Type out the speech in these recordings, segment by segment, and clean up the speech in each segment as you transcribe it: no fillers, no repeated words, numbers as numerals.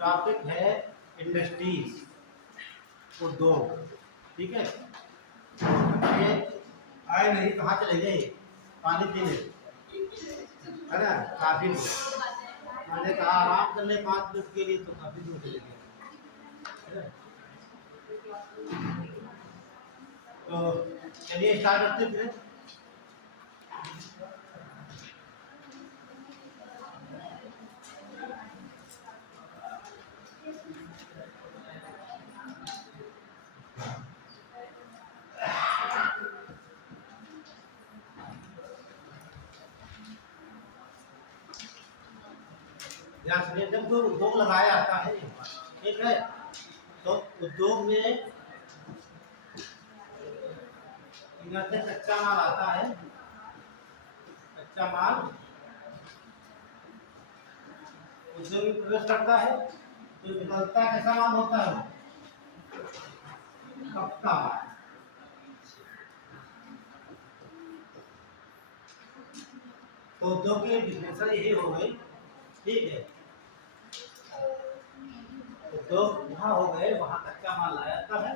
Topic है industries, उद्योग। ठीक है, ये आए नहीं, कहाँ चले गए? पानी पीने, है ना? काफी मैंने कहा आराम कर ले 5 मिनट के लिए, तो काफी दूर चले गए। तो चलिए स्टार्ट करते फिर। जब कोई उद्योग लगाया जाता है, ठीक है, तो उद्योग में इधर से कच्चा माल आता है। कच्चा माल उद्योग में प्रवेश करता है, तो निकलता कैसा माल होता है? पक्का माल। तो उद्योग की डिफिनेशन यही हो गई। ठीक है, उद्योग वहाँ हो गए, वहाँ कच्चा माल लाया जाता है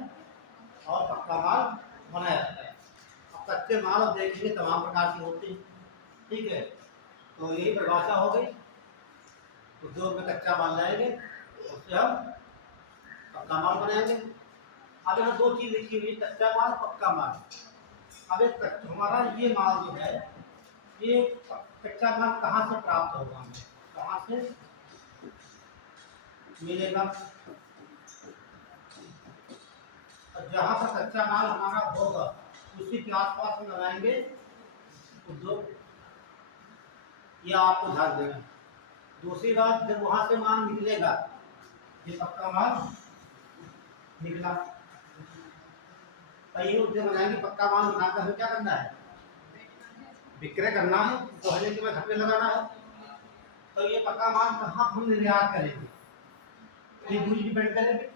और पक्का माल बनाया जाता है। अब कच्चे माल अब देखेंगे तमाम प्रकार के होते हैं। ठीक है, तो यही परिभाषा हो गई। उद्योग में कच्चा माल लाएंगे, उससे हम पक्का माल बनाएंगे। अब यहाँ दो चीज लिखी हुई, कच्चा माल, पक्का माल। अब हमारा ये माल जो है, ये कच्चा माल कहाँ से प्राप्त होगा, हमें कहाँ से मिलेगा? और जहाँ पर कच्चा माल हमारा होगा उसी के आसपास हम लगाएंगे उद्योग। ये आपको ध्यान देना। दूसरी बात, जब वहां से माल निकलेगा, ये पक्का माल निकला, कई उद्योग बनाएंगे। पक्का माल बनाकर हमें क्या करना है? विक्रय करना है, पहले के बाद घर पे लगाना है। तो ये पक्का माल कहाँ हम निर्यात करेंगे, ये दूरी डिपेंड करेंगे।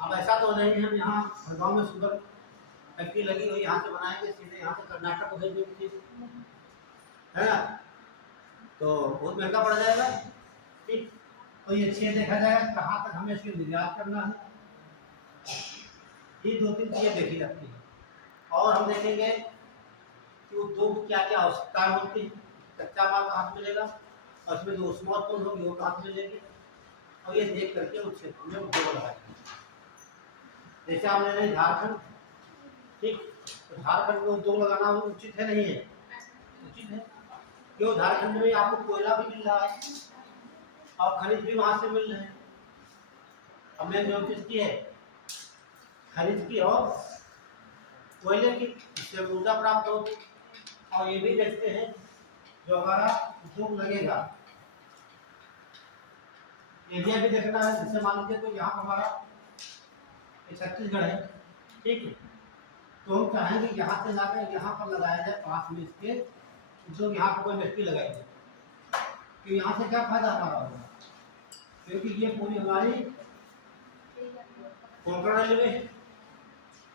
अब ऐसा तो नहीं हम यहाँ गाँव में शुगर फैक्ट्री लगी हुई, यहाँ से बनाएंगे सीधे यहाँ से कर्नाटक को भेज देंगे, है ना? तो बहुत महंगा पड़ जाएगा। ठीक, तो ये अच्छे देखा जाएगा कहाँ तक हमें इसकी निर्यात करना है। ये दो तीन चीजें देखी जाती है। और हम देखेंगे कि उद्योग क्या क्या आवश्यकताएं होती है, कच्चा माल कहाँ से मिलेगा, और उसमें जो ऊष्मा उत्पन्न होगी वो कहाँ से मिलेगी, और ये देख करके उस क्षेत्र में उद्योग लगाएंगे। जैसे हमने झारखंड, ठीक, तो झारखंड में उद्योग लगाना उचित है नहीं है? उचित है। क्यों? झारखंड में आपको कोयला भी मिल रहा है और खनिज भी वहां से मिल रहे हैं। हमने जो चीज की है खनिज की और कोयले की, इससे ऊर्जा प्राप्त होगी। और ये भी देखते हैं जो हमारा उद्योग लगेगा, एरिया भी देखना है। जैसे मान लीजिए तो यहाँ हमारा छत्तीसगढ़ है, ठीक है, तो हम चाहेंगे यहाँ से लाकर यहाँ पर लगाया जाए, पास में इसके जो यहाँ पर कोई इंडस्ट्री लगाई जाए। तो यहाँ से क्या फायदा हमारा होगा? क्योंकि ये पूरी हमारी कोंकण रेलवे है,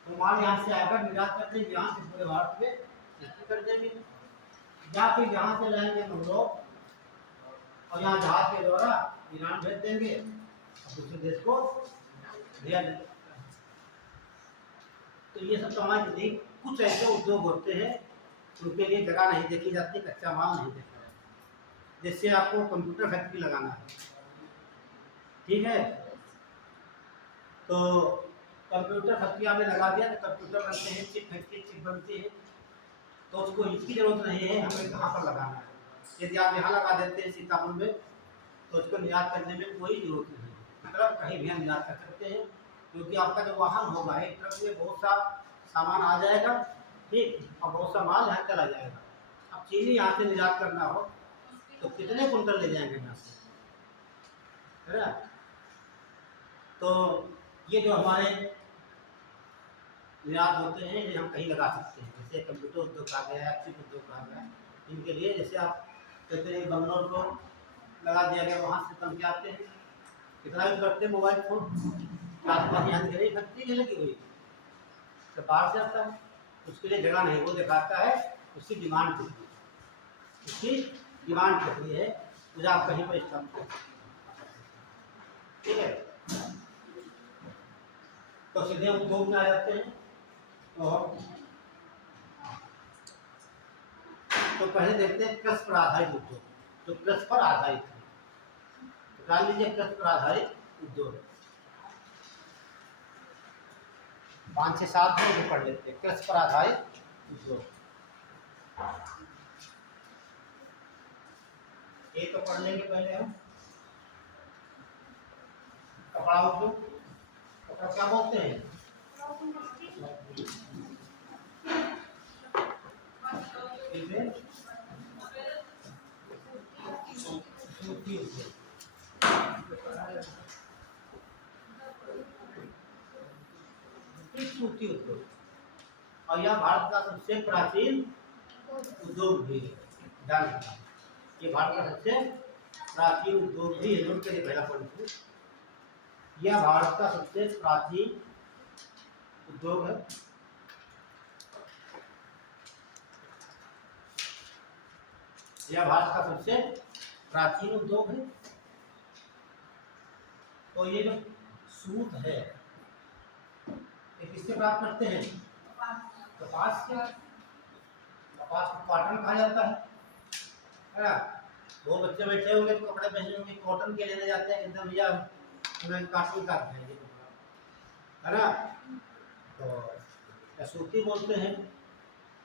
तो माल यहाँ से आकर निर्यात करते हैं, यहाँ से पूरे भारत में इंडस्ट्री कर देंगे। या फिर यहाँ से लाएंगे हम लोग और यहाँ जहाज के द्वारा ईरान भेज देंगे और दूसरे देश को भेजा देंगे। तो ये सब हमारे कुछ ऐसे उद्योग होते हैं उनके लिए जगह नहीं देखी जाती, कच्चा माल नहीं देखा जाता। जैसे आपको कंप्यूटर फैक्ट्री लगाना है, ठीक है, तो कंप्यूटर फैक्ट्री आपने लगा दिया, तो कंप्यूटर बनते हैं, चिप फैक्ट्री चिप बनती है, तो उसको इसकी जरूरत नहीं है हमें कहाँ पर लगाना है। यदि आप यहाँ लगा देते हैं सीतापुर में, तो उसको निर्यात करने में कोई जरूरत नहीं, मतलब कहीं भी हम निर्यात कर सकते हैं। क्योंकि आपका जो वाहन होगा, एक ट्रक में बहुत सा सामान आ जाएगा, ठीक, और बहुत सा माल यहाँ चला जाएगा। अब चीनी यहाँ से निर्यात करना हो तो कितने कुंटल ले जाएंगे यहाँ से, है ना? तो ये जो हमारे निर्यात होते हैं ये हम कहीं लगा सकते हैं। जैसे कंप्यूटर उद्योग आ गया, चिप उद्योग आ गया, इनके लिए जैसे आप कहते हैं बंगलोर को लगा दिया गया, वहाँ से कम के आते हैं, कितना भी करते हैं मोबाइल फोन आसपास यहाँ की फैक्ट्री लगी हुई, तो बाहर से आता है, उसके लिए जगह नहीं, वो दिखाता है उसकी डिमांड कितनी है, उसकी डिमांड कितनी है, मुझे आप कहीं पर स्थापित कर। ठीक है, तो सीधे उद्योग में आ जाते हैं। तो पहले देखते हैं कृषि पर आधारित उद्योग, जो कृषि पर आधारित है। तो मान लीजिए कृषि पर आधारित उद्योग 5 से 7 में पढ़ लेते हैं। कृषि पर आधारित उद्योग ये तो पढ़ लेंगे पहले हम। कपड़ा उद्योग, कपड़ा क्या बोलते हैं? सूती उद्योग, सूती उद्योग, और यह भारत का सबसे प्राचीन उद्योग भी है। ध्यान रखना, ये भारत का सबसे प्राचीन उद्योग भी है। नोट करिए पहला पॉइंट, यह भारत का सबसे प्राचीन उद्योग है। यह भारत का सबसे प्राचीन उद्योग है। तो ये जो सूत है ये किससे प्राप्त करते हैं? कपास से। कपास को कॉटन कहा जाता है ना? वो बच्चे बैठे होंगे तो कपड़े पहने होंगे, कॉटन के लेने जाते हैं, एकदम भैया हमें कॉटन का है ये कपड़ा, है ना? तो सूती बोलते हैं।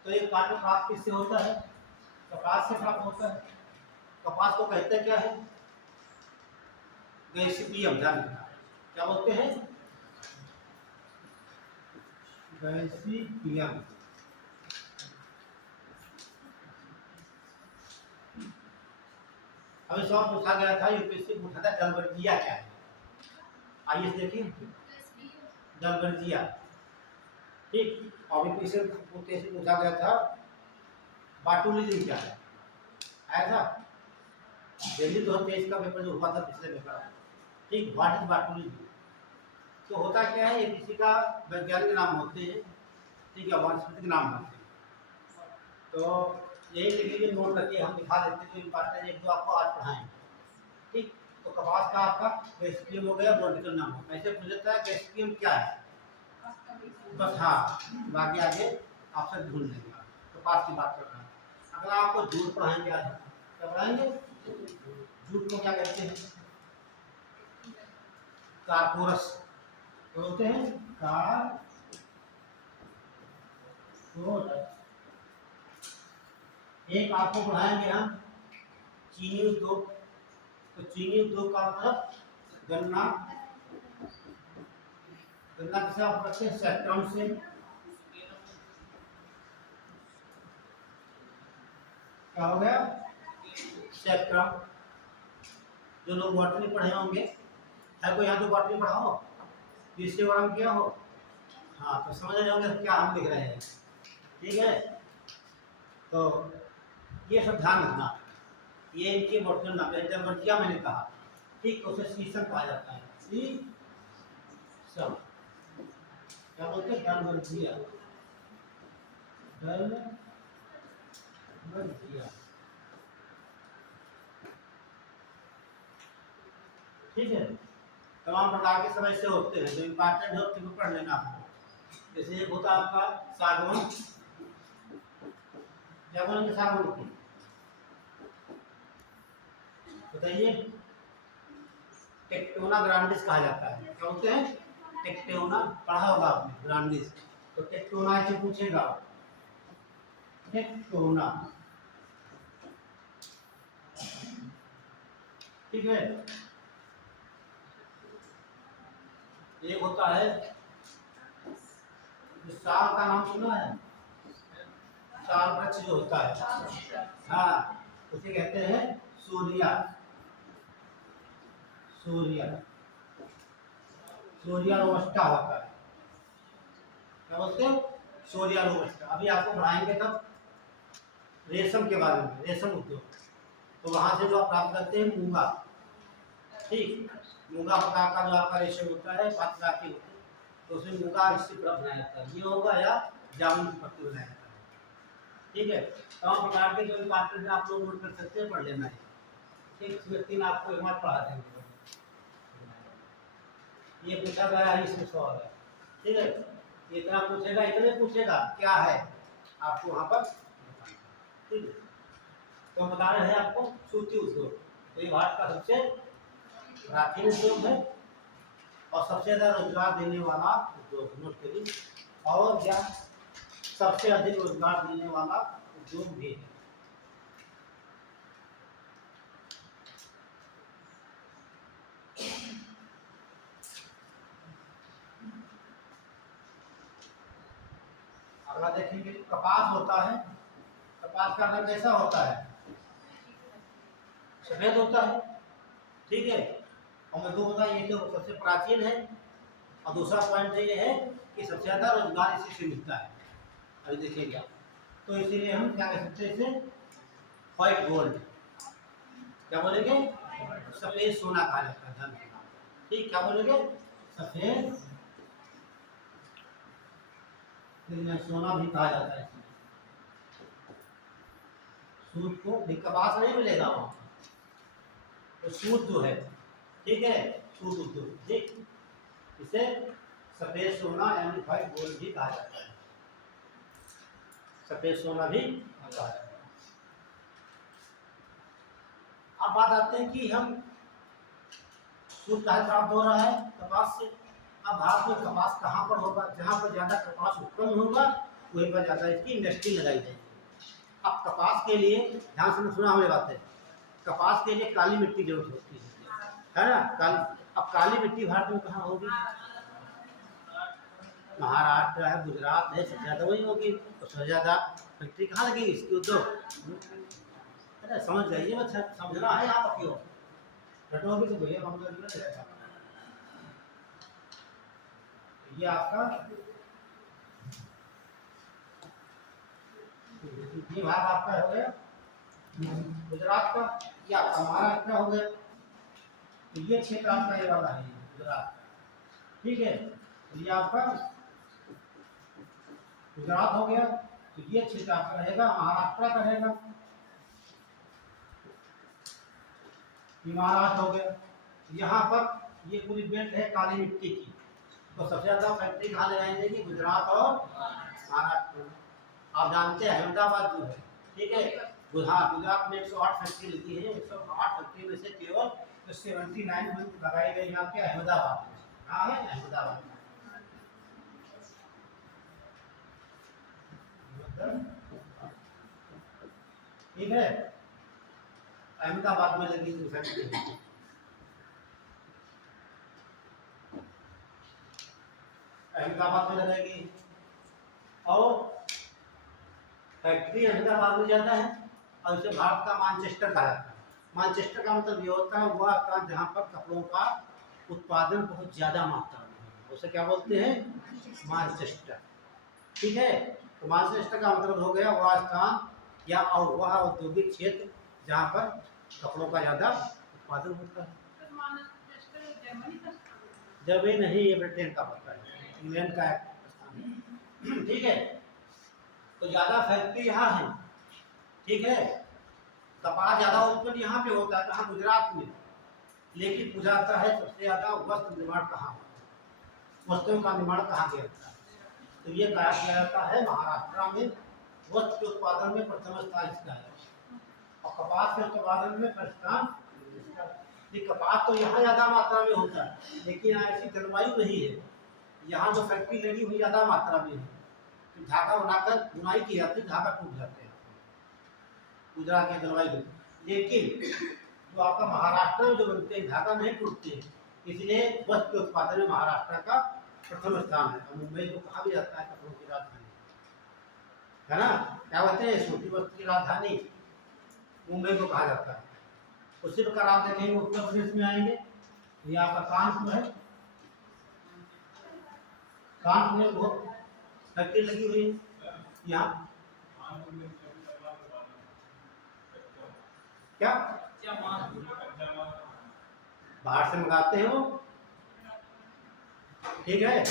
तो ये कॉटन प्राप्त किससे होता है? कपास से प्राप्त होता है। कपास को कहते क्या है? गैसीपियम। ध्यान रखना, क्या बोलते हैं? गैसीपियम। अभी सवाल पूछा गया था, यूपीएससी पूछा था डलवर्जिया क्या है? आइए देखिए, डलवर्जिया, ठीक। और यूपीएससी पूछा गया था बाटुलिज्म क्या है? आया था दिल्ली 2023 का पेपर जो हुआ था, पिछले पेपर, ठीक। What is botulism? तो होता क्या है, ये किसी का वैज्ञानिक नाम होते हैं, ठीक है, वानस्पतिक नाम होते हैं। तो यही लिख लीजिए, नोट रखिए, हम दिखा देते हैं जो इंपॉर्टेंट एक दो आपको आज पढ़ाएंगे, ठीक। तो कपास का आपका गैसीपियम हो गया, बॉटनिकल नाम हो। ऐसे पूछ लेता है गैसीपियम क्या है, बस हाँ, बाकी आगे आपसे ढूंढ लेंगे। कपास की बात कर रहे हैं। अगर आपको जूट पढ़ाएंगे आज, क्या पढ़ाएंगे? जूट को क्या कहते हैं? कारकोरस बोलते हैं, कारकोरस। एक आपको पढ़ाएंगे हम चीनी उद्योग। तो चीनी उद्योग का मतलब गन्ना, गन्ना किसे आप रखते हैं? सैक्रम से। क्या हो गया? सैक्रम। जो लोग बॉटनी पढ़े होंगे, है कोई यहाँ तो बॉटनी पढ़ा हो, जिससे वर्णन किया हो? हाँ, तो समझ रहे होंगे क्या हम लिख रहे हैं, ठीक है। तो ये सब ध्यान रखना, ये इनके बॉटनी नाम है। डलवर्जिया मैंने कहा, ठीक। तो उसे शीशम कहा जाता है, शीशम। क्या बोलते हैं? डलवर्जिया, डलवर्जिया, ठीक है। तमाम प्रकार के समस्या होते हैं, जो इम्पोर्टेंट है उसको पढ़ लेना है। जैसे एक होता है आपका सागवान, क्या बोलेंगे सागवान की? बताइए। टेक्टोना ग्रांडिस कहा जाता है। क्या बोलते हैं? टेक्टोना, पढ़ा होगा आपने ग्रांडिस। तो टेक्टोना ऐसे पूछेगा, टेक्टोना, ठीक है। एक होता है, जो साल का नाम सुना है? साल वृक्ष जो होता है, हाँ, उसे कहते हैं सूर्या, सूर्या, सूर्या रोबस्टा होता है। क्या बोलते हैं? सूर्या रोबस्टा। अभी आपको पढ़ाएंगे तब रेशम के बारे में, रेशम उद्योग। तो वहां से जो आप प्राप्त करते हैं मूंगा, ठीक। मूंगा प्रकार का जो आपका रेशम होता है, 5 प्रकार की होती है। तो उसमें मूंगा इससे पूरा बनाया जाता है, ये होगा या जामुन की पत्ती बनाया जाता है, ठीक है। तमाम प्रकार के जो इंपॉर्टेंट आप लोग नोट कर सकते हैं, पढ़ लेना है, ठीक। इसमें 3 आपको एक बार पढ़ा देंगे। ये पूछा गया है, इसमें 100 आ गया। ठीक है, इतना पूछेगा, इतने पूछेगा क्या है आपको वहाँ पर बताना है। ठीक है, तो बता रहे हैं आपको सूती उद्योग, तो ये भारत का सबसे प्राचीन उद्योग है और सबसे ज़्यादा रोजगार देने वाला उद्योग, नोट करिए, और या सबसे अधिक रोजगार देने वाला उद्योग भी है। अगला देखेंगे, कपास होता है। कपास का रंग कैसा होता है? सफेद होता है। ठीक है, और मैं दो बताया, ये तो सबसे प्राचीन है और दूसरा पॉइंट ये है कि सबसे ज्यादा रोजगार इसी से मिलता है। अभी देखिएगा, तो इसीलिए हम क्या कह सकते हैं इसे? व्हाइट गोल्ड, क्या बोलेंगे? सफेद सोना कहा जाता है, धन सोना। ठीक, क्या बोलेंगे? सफेद सोना भी कहा जाता है। सूद को कपास नहीं मिलेगा वहाँ, तो सूद जो है, ठीक है, सूद उद्योग, ठीक, इसे सफेद सोना यानी व्हाइट गोल्ड भी कहा जाता है। सफेद सोना भी कहा जाता है। अब बात आते हैं कि हम सूद कहाँ प्राप्त हो रहा है? कपास से। अब भारत में कपास कहाँ पर होगा? जहाँ पर ज्यादा कपास उत्पन्न होगा वहीं पर ज्यादा इसकी इंडस्ट्री लगाई जाएगी। अब कपास के लिए ध्यान से सुना हमें बात है, कपास के लिए काली मिट्टी जरूरत होती है ना? अब काली मिट्टी भारत में कहाँ होगी? महाराष्ट्र है, गुजरात है, सबसे ज्यादा वही होगी। तो सबसे ज्यादा फैक्ट्री कहाँ लगेगी इसकी? उद्योग। अरे समझ जाइए, मत समझना है यहाँ पर क्यों रटोगे तो भैया हम लोग जाएगा। ये आपका ये भाग आपका हो गया गुजरात का, या आपका महाराष्ट्र का हो गया। तो ये क्षेत्र आपका ये वाला है गुजरात, ठीक है। तो ये आपका गुजरात हो गया, तो ये क्षेत्र आपका रहेगा महाराष्ट्र का रहेगा। ये महाराष्ट्र हो गया। यहाँ पर ये पूरी बेल्ट है काली मिट्टी की, तो सबसे ज्यादा फैक्ट्री कहाँ लगाई जाएगी? गुजरात और महाराष्ट्र। आप जानते हैं अहमदाबाद जो है, ठीक है, हाँ, गुजरात में 108 फैक्ट्री लगी है। 108 फैक्ट्री में से केवल 79 लगाई गई यहाँ के अहमदाबाद में। कहाँ है? अहमदाबाद में। ठीक है, अहमदाबाद में लगी थी फैक्ट्री। अहमदाबाद में लगेगी, और फैक्ट्री अहमदाबाद में जाता है, और इसे भारत का मानचेस्टर कहा जाता है। मानचेस्टर का मतलब ये होता है वह स्थान जहाँ पर कपड़ों का उत्पादन बहुत ज्यादा मात्रा में है, उसे क्या बोलते हैं? मानचेस्टर। ठीक है, तो मानचेस्टर का मतलब हो गया वह स्थान या और वह औद्योगिक क्षेत्र जहाँ पर कपड़ों का ज्यादा उत्पादन होता है। जर्मनी नहीं, ये ब्रिटेन का पड़ता है, इंग्लैंड का स्थान है। ठीक है, तो ज्यादा फैक्ट्री यहाँ है, ठीक है। कपास ज्यादा उत्पन्न यहाँ पे होता है, कहाँ? गुजरात में। लेकिन पूछा जाता है सबसे ज्यादा वस्त्र निर्माण कहाँ, वस्त्रों का निर्माण कहाँ किया जाता है? तो ये कहा जाता है महाराष्ट्र में वस्त्र के उत्पादन में प्रथम स्थान इसका है, और कपास के उत्पादन में प्रस्थान। कपास तो यहाँ ज्यादा मात्रा में होता है, लेकिन ऐसी जलवायु नहीं है। यहाँ जो फैक्ट्री लगी हुई ज्यादा मात्रा में है, तो धागा बनाकर बुनाई की जाती है, धागा टूट जाते हैं गुजरात के जलवायु। लेकिन जो आपका महाराष्ट्र में जो बनते हैं धागा नहीं टूटते, इसलिए वस्त्र के उत्पादन में महाराष्ट्र का प्रथम स्थान है। और मुंबई को कहा भी जाता है कपड़ों की राजधानी, है ना? क्या बोलते हैं? सूती वस्त्र की राजधानी मुंबई को कहा जाता है। उसी प्रकार आप देखेंगे उत्तर प्रदेश में आएंगे, ये आपका कानपुर है। कानपुर में बहुत फैक्ट्री लगी हुई है यहाँ। क्या बाहर से मंगाते हैं वो, ठीक है।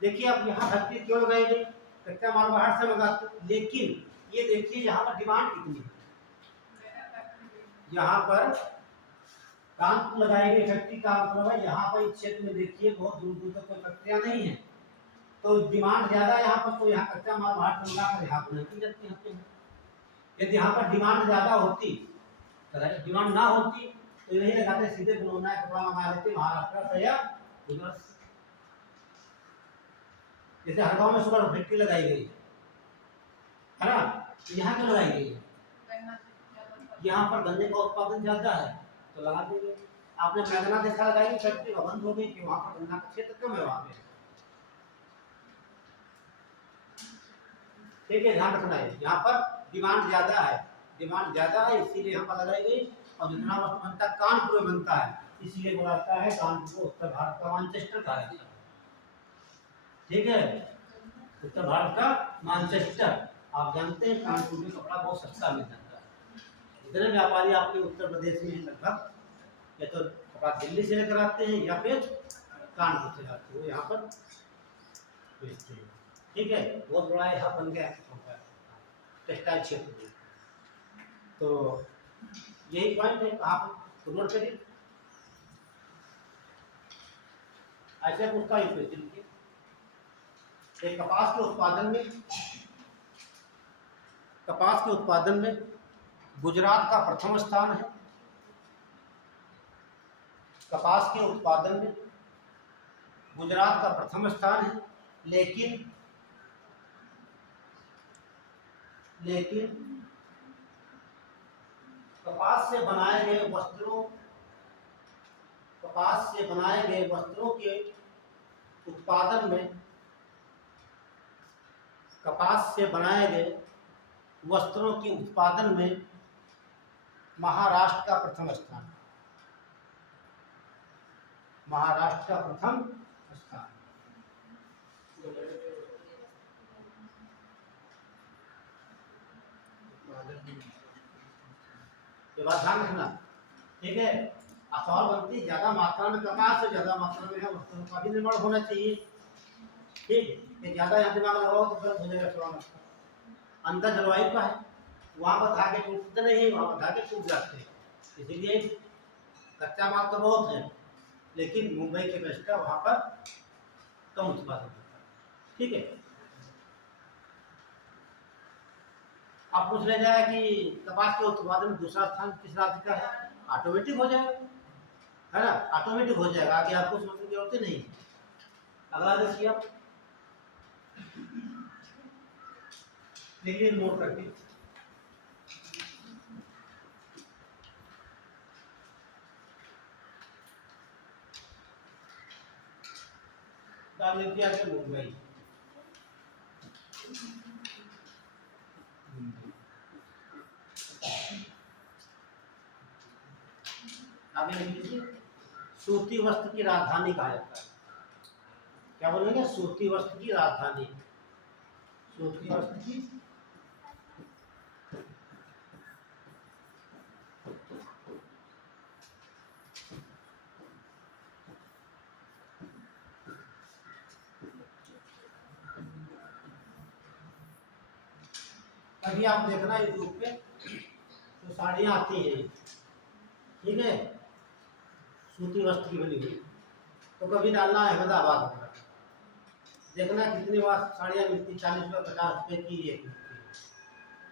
देखिए अब यहाँ फैक्ट्री क्यों लगाई गई? कच्चा माल बाहर से मंगाते, लेकिन ये देखिए यहाँ पर डिमांड कितनी है। यहाँ पर कानपुर लगाई गई फैक्ट्री का मतलब है यहाँ पर इस क्षेत्र में देखिए बहुत दूर दूर तक कोई फैक्ट्रियाँ नहीं है, तो डिमांड ज्यादा है यहाँ पर, तो यहाँ कच्चा माल बाहर से मंगा कर यहाँ पर नहीं जाती है। यदि यहाँ पर डिमांड ज्यादा होती, डिमांड ना होती तो यही लगाते सीधे बनोना है कपड़ा मंगा लेते महाराष्ट्र से या गुजरात से। जैसे हर गाँव में शुगर फैक्ट्री लगाई गई है ना, यहाँ क्यों लगाई गई है? यहाँ पर गन्ने का उत्पादन ज्यादा है तो लगा देंगे। आपने मैगना देखा लगाई फैक्ट्री बंद हो गई कि वहाँ पर गन्ना का क्षेत्र कम है वहाँ पे। ठीक है, ध्यान रखना है, यहाँ पर डिमांड ज्यादा है, डिमांड ज्यादा है इसीलिए यहाँ पर लगाई गई। और जितना वस्तु बनता है कानपुर में बनता है, इसलिए बोला जाता है कानपुर को उत्तर भारत का मैनचेस्टर कहा जाता है। ठीक है, उत्तर भारत का मैनचेस्टर। आप जानते हैं कानपुर में कपड़ा बहुत सस्ता मिल जाता है। जितने व्यापारी आपके उत्तर प्रदेश में लगभग या तो कपड़ा दिल्ली से लेकर आते हैं या फिर कानपुर से लाते हैं, वो यहाँ पर बेचते हैं। ठीक है, बहुत बड़ा यहाँ बन गया टेक्सटाइल क्षेत्र में। तो यही पॉइंट है, आप नोट करिए। ऐसे पूछता है क्वेश्चन के कपास के उत्पादन में गुजरात का प्रथम स्थान है। कपास के उत्पादन में गुजरात का प्रथम स्थान है, लेकिन कपास से बनाए गए वस्त्रों के उत्पादन में महाराष्ट्र का प्रथम स्थान। महाराष्ट्र का प्रथम स्थान। ये बात ध्यान रखना। ठीक है, सवाल बनती ज्यादा मात्रा में कपास से ज्यादा मात्रा में है वस्त्रों का भी निर्माण होना चाहिए। ठीक है, ज्यादा यहाँ दिमाग लगाओ तो फिर हो जाएगा थोड़ा मसला। अंतर जलवायु का है, वहाँ पर धागे टूटते नहीं, वहाँ पर धागे टूट जाते हैं, इसीलिए कच्चा माल तो बहुत है लेकिन मुंबई के अपेक्षा वहाँ पर कम उत्पादन होता है। ठीक है, अब पूछ ले जाए कि कपास के उत्पादन में दूसरा स्थान किस राज्य का है, ऑटोमेटिक हो जाएगा, है ना, ऑटोमेटिक हो जाएगा, आगे आपको सोचने की जरूरत नहीं। अगला देखिए आप देखिए नोट करके मुंबई। आगे लीजिए, सूती वस्त्र की राजधानी कहा जाता है। क्या बोलेंगे? सूती वस्त्र की राजधानी। सूती वस्त्र की अभी आप देखना यूट्यूब पे तो साड़ियाँ आती हैं, ठीक है, सूती वस्त्र की बनी हुई, तो कभी डालना अहमदाबाद होगा, देखना कितनी बार साड़ियाँ मिलती, 40 रुपये 50 रुपये की एक मिलती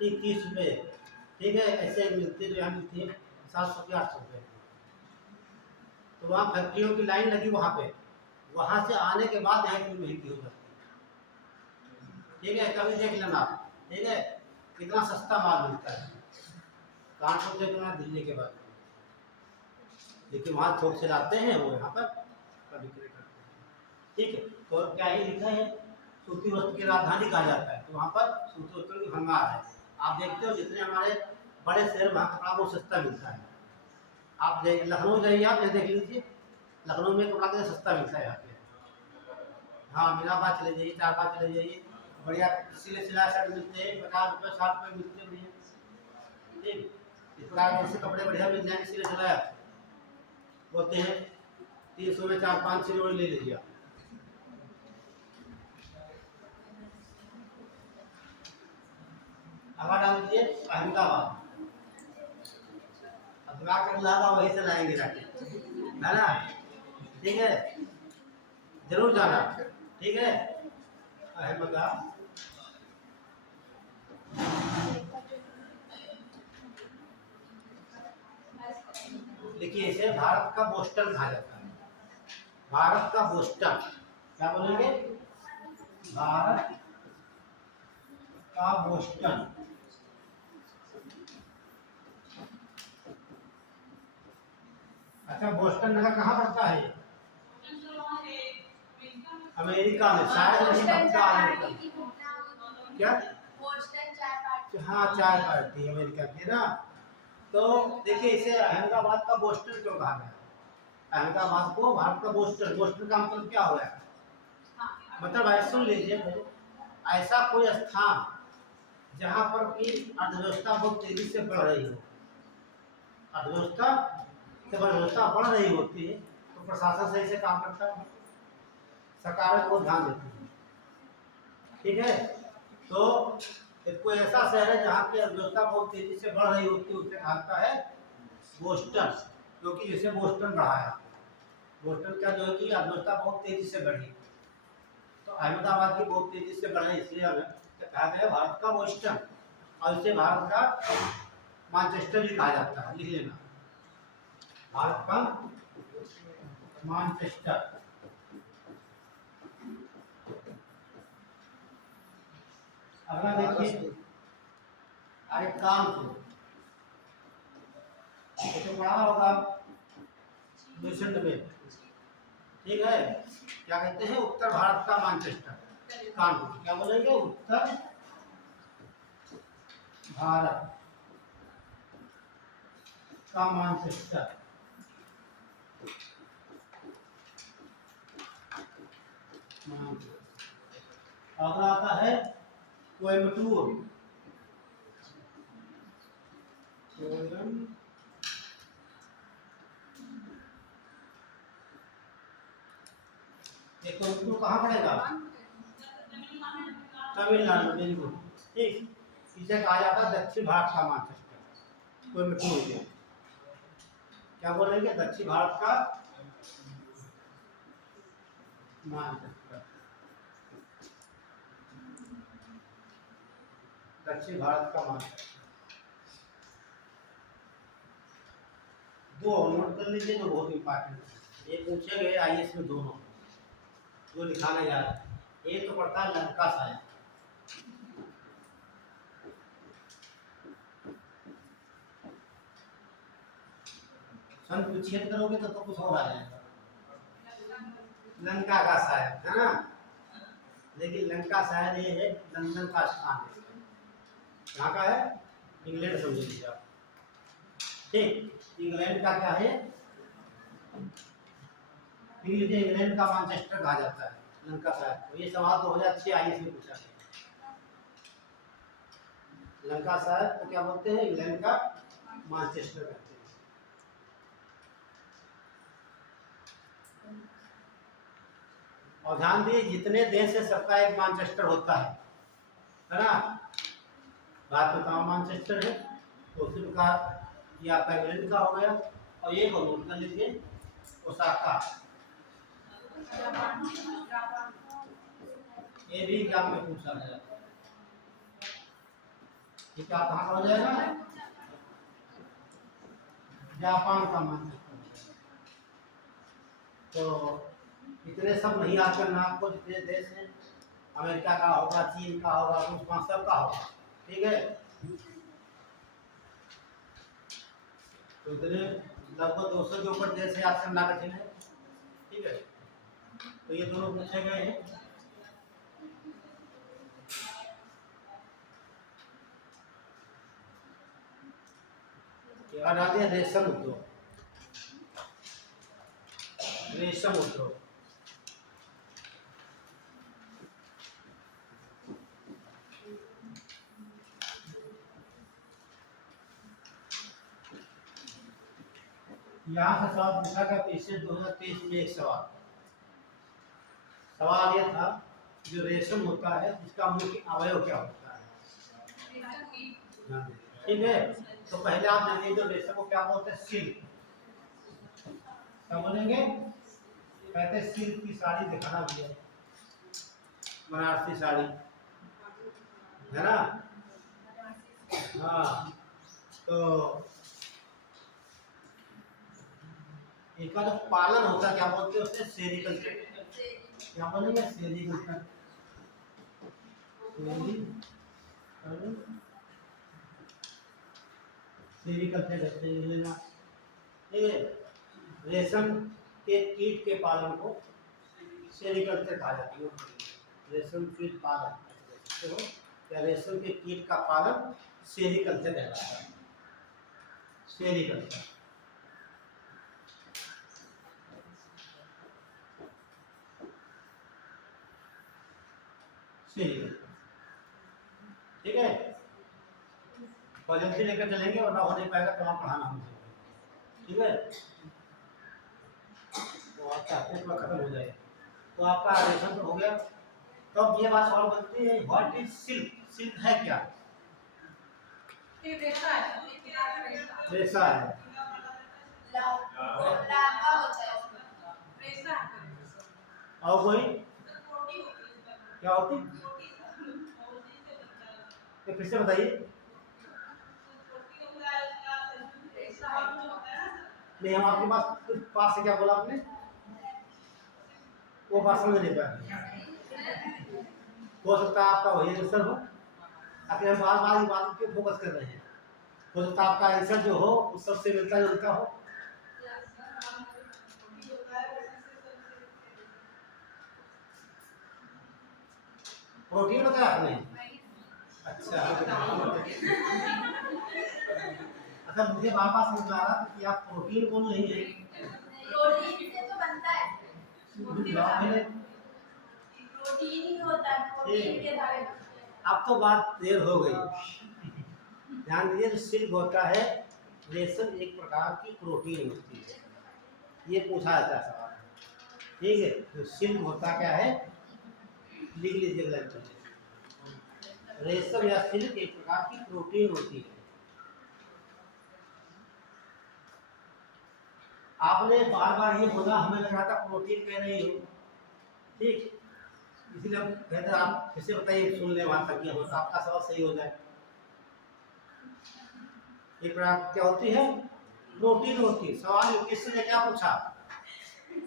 है, 30 रुपये, ठीक है, ऐसे मिलती तो यहाँ मिलती है 700 800 रुपये। तो वहाँ फैक्ट्रियों की लाइन लगी वहाँ पे, वहाँ से आने के बाद यहाँ इतनी महंगी हो जाती है। ठीक है, कभी देख लेना आप, ठीक है, कितना सस्ता माल मिलता है कानपुर से कितना दिल्ली के बाद, लेकिन वहाँ थोक से लाते हैं वो यहाँ पर विक्रय करते हैं। ठीक है, तो क्या ही लिखा है, सूती वस्त्र की राजधानी कहा जाता है, तो वहाँ पर सूती वस्त्र की भंगार है। आप देखते हो जितने हमारे बड़े शहर वहाँ कपड़ा बहुत सस्ता मिलता है। आप लखनऊ जाइए, आप ये देख लीजिए लखनऊ में कपड़ा कितना सस्ता मिलता है यहाँ पे। हाँ, मीनाबाद चले जाइए, चारबाग चले जाइए, बढ़िया सिले सिला शर्ट मिलते हैं, 50 रुपये 60 रुपये मिलते हैं बढ़िया। ठीक, इस प्रकार ऐसे कपड़े बढ़िया मिल जाएंगे सिले सिलाया, बोलते हैं 300 में 4-5 सिलोड़ ले लीजिए आप। अगर डाल दीजिए अहमदाबाद, दुआ कर लागा वहीं से लाएंगे राकेट, है ना? ठीक है, जरूर जाना। ठीक है, अहमदाबाद। देखिए, इसे भारत का बोस्टन कहा जाता है। भारत का बोस्टन, क्या बोलेंगे? भारत का बोस्टन। अच्छा, बोस्टन नगर कहाँ पड़ता है? अमेरिका में, शायद नहीं पड़ता अमेरिका। क्या? हाँ, चाय पार्टी अमेरिका की ना। तो देखिए, इसे अहमदाबाद का बोस्टन क्यों कहा गया? अहमदाबाद को भारत का बोस्टन, बोस्टन का मतलब क्या हो गया? मतलब ऐसा सुन लीजिए, ऐसा कोई स्थान जहाँ पर की अर्थव्यवस्था बहुत तेजी से बढ़ रही हो। अर्थव्यवस्था जब अर्थव्यवस्था बढ़ रही होती है तो प्रशासन सही से काम करता है, सरकार को ध्यान देती है। ठीक है, तो कोई ऐसा शहर है जहाँ की अर्थव्यवस्था बहुत तेजी से बढ़ रही होती है, उसे कहा है बोस्टन। क्योंकि जैसे बोस्टन बढ़ा है, बोस्टन का जो है कि अर्थव्यवस्था बहुत तेजी से बढ़ी, तो अहमदाबाद की बहुत तेजी से बढ़ी, इसलिए हमें कहा गया भारत का बोस्टन। और इसे भारत का मैनचेस्टर भी कहा जाता है, लिख लेना, भारत का मैनचेस्टर। अगला देखिए, अरे काम को तो पढ़ा होगा लुसेंट में। ठीक है, क्या कहते हैं? उत्तर भारत का मैनचेस्टर, कानपुर। क्या बोलेंगे? उत्तर भारत का मैनचेस्टर। अगला आता है कोयम्बटूर। कोयम्बटूर कहाँ पड़ेगा? तमिलनाडु, बिल्कुल ठीक। इसे कहा जाता है दक्षिण भारत का मैनचेस्टर, कोयम्बटूर को। क्या बोलेंगे? दक्षिण भारत का मैनचेस्टर, दक्षिण भारत का मैनचेस्टर। दो नोट कर लीजिए, जो बहुत इंपॉर्टेंट है। ये पूछे गए आईएएस में दोनों, जो लिखाने जा रहा है। एक तो पड़ता है लंका साया। सन विच्छेद करोगे तो कुछ और आ जाएगा, लंका का शायद, है ना? लेकिन लंका शायद ये है लंदन का स्थान है। कहाँ का है? इंग्लैंड समझ लीजिए आप। ठीक, इंग्लैंड का क्या है? इंग्लैंड का मैनचेस्टर कहा जाता है लंका शायद। तो ये सवाल 2006 आईएएस में पूछा गया। लंका शायद तो क्या बोलते हैं? इंग्लैंड का मैनचेस्टर कहते हैं। और ध्यान दिए, जितने देश है सबका एक मैनचेस्टर होता है ना? भारत में कहाँ मैनचेस्टर है? तो उसी प्रकार ये आपका इंग्लैंड का हो गया। और ये को नोट कर लीजिए, ओसाका। ये भी एग्जाम में पूछा गया। ठीक है, कहाँ हो जाएगा? जापान का मैनचेस्टर। तो इतने सब नहीं याद करना आपको, जितने देश हैं। अमेरिका का होगा, चीन का होगा, रूस का, सबका होगा। ठीक है, तो इतने लगभग 200 के ऊपर देश याद करना कठिन है। ठीक है, तो ये दोनों पूछे गए हैं। याद आते हैं रेशम उद्योग, रेशम उद्योग। यहाँ से सवाल पूछा गया पिछले 2023 में एक सवाल यह था, जो रेशम होता है इसका मुख्य अवयव क्या होता है? ठीक है, तो पहले आप जानिए जो रेशम को क्या बोलते हैं, सिल्क। क्या बोलेंगे, कहते हैं सिल्क की साड़ी दिखाना भी है, बनारसी साड़ी है ना। हाँ, तो इनका जो पालन होता है क्या बोलते हैं उससे, सेरीकल्चर। क्या बोलेंगे, सेरीकल्चर। सेरीकल्चर कहते हैं लेना। ठीक है, रेशम के कीट के पालन को सेरीकल्चर कहा जाती है। रेशम कीट पालन तो या रेशम के कीट का पालन सेरीकल्चर कहलाता है। सेरीकल्चर। ठीक है, और जल्दी लेकर चलेंगे वरना हो नहीं पाएगा, कहाँ पढ़ाना हमसे। ठीक है, तो आप चाहते हैं थोड़ा खत्म हो जाए। तो आपका रेशम तो हो गया। तो अब ये बात सवाल बनती है, व्हाट इज सिल्क? सिल्क है क्या? रेशा है। और कोई क्या होती, तो फिर से बताइए। नहीं, हम आपके पास से क्या बोला आपने, वो बात समझ नहीं पाया। हो सकता है आपका वही आंसर हो, अगर हम बार बार बात पे फोकस कर रहे हैं। हो सकता है आपका आंसर जो हो उस सबसे मिलता जुलता हो। प्रोटीन बताया आपने? अच्छा, अच्छा मुझे बार बार समझ आ रहा था कि आप प्रोटीन बोल रही है। प्रोटीन से तो बनता है, प्रोटीन ही होता है, प्रोटीन के धागे। अब तो बात देर हो गई। ध्यान दीजिए, जो सिल्क होता है, रेशम एक प्रकार की प्रोटीन होती है, ये पूछा जाता है सवाल। ठीक है, तो सिल्क होता क्या है, लिख लीजिए। रेशम या सिल्क एक प्रकार की प्रोटीन होती है। आपने बार बार ये बोला, हमें लग रहा था प्रोटीन कह रही हो। ठीक, इसीलिए हम कहते हैं आप फिर से बताइए, सुन ले वहां तक हो तो आपका सवाल सही हो जाए। एक प्रकार क्या होती है, प्रोटीन होती है। सवाल किसने ने क्या पूछा,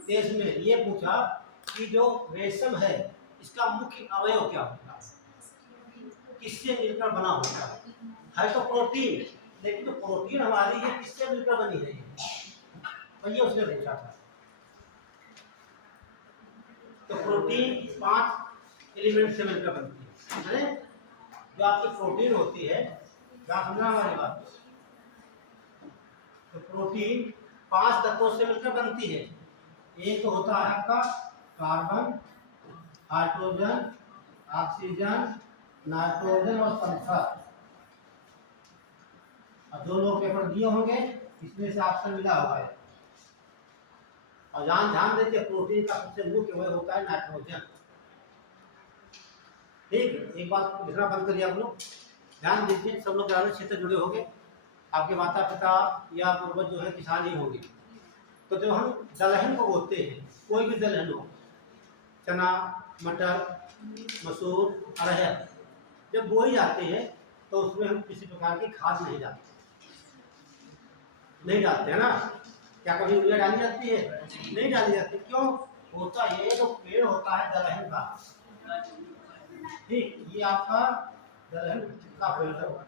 देश में ये पूछा कि जो रेशम है इसका मुख्य अवयव क्या होता है, किससे मिलकर बना होता है तो प्रोटीन। लेकिन जो प्रोटीन हमारी ये किससे मिलकर बनी है, तो ये उसने पूछा था। तो प्रोटीन 5 एलिमेंट से मिलकर बनती है। जो आपकी प्रोटीन होती है, क्या समझना हमारी बात, तो प्रोटीन 5 तत्वों से मिलकर बनती है। एक तो होता है आपका कार्बन, हाइड्रोजन, ऑक्सीजन, नाइट्रोजन और सल्फर। और जो लोग पेपर दिए होंगे इसमें से ऑप्शन मिला हुआ है। और ध्यान देते, प्रोटीन का सबसे मुख्य वह होता है नाइट्रोजन। ठीक, एक बात लिखना बंद करिए आप लोग, ध्यान दीजिए। सब लोग ग्रामीण क्षेत्र जुड़े होंगे, आपके माता पिता या पूर्वज जो है किसान ही होंगे। तो जब हम दलहन को बोते हैं, कोई भी दलहन हो, चना, मटर, मसूर, अरहर, जब बोई जाते हैं तो उसमें हम किसी प्रकार की खाद नहीं डालते हैं ना। क्या कभी यूरिया डाली जाती है? नहीं डाली जाती। क्यों? होता ये जो पेड़ होता है दलहन का, ठीक, ये आपका दलहन का पेड़ होगा।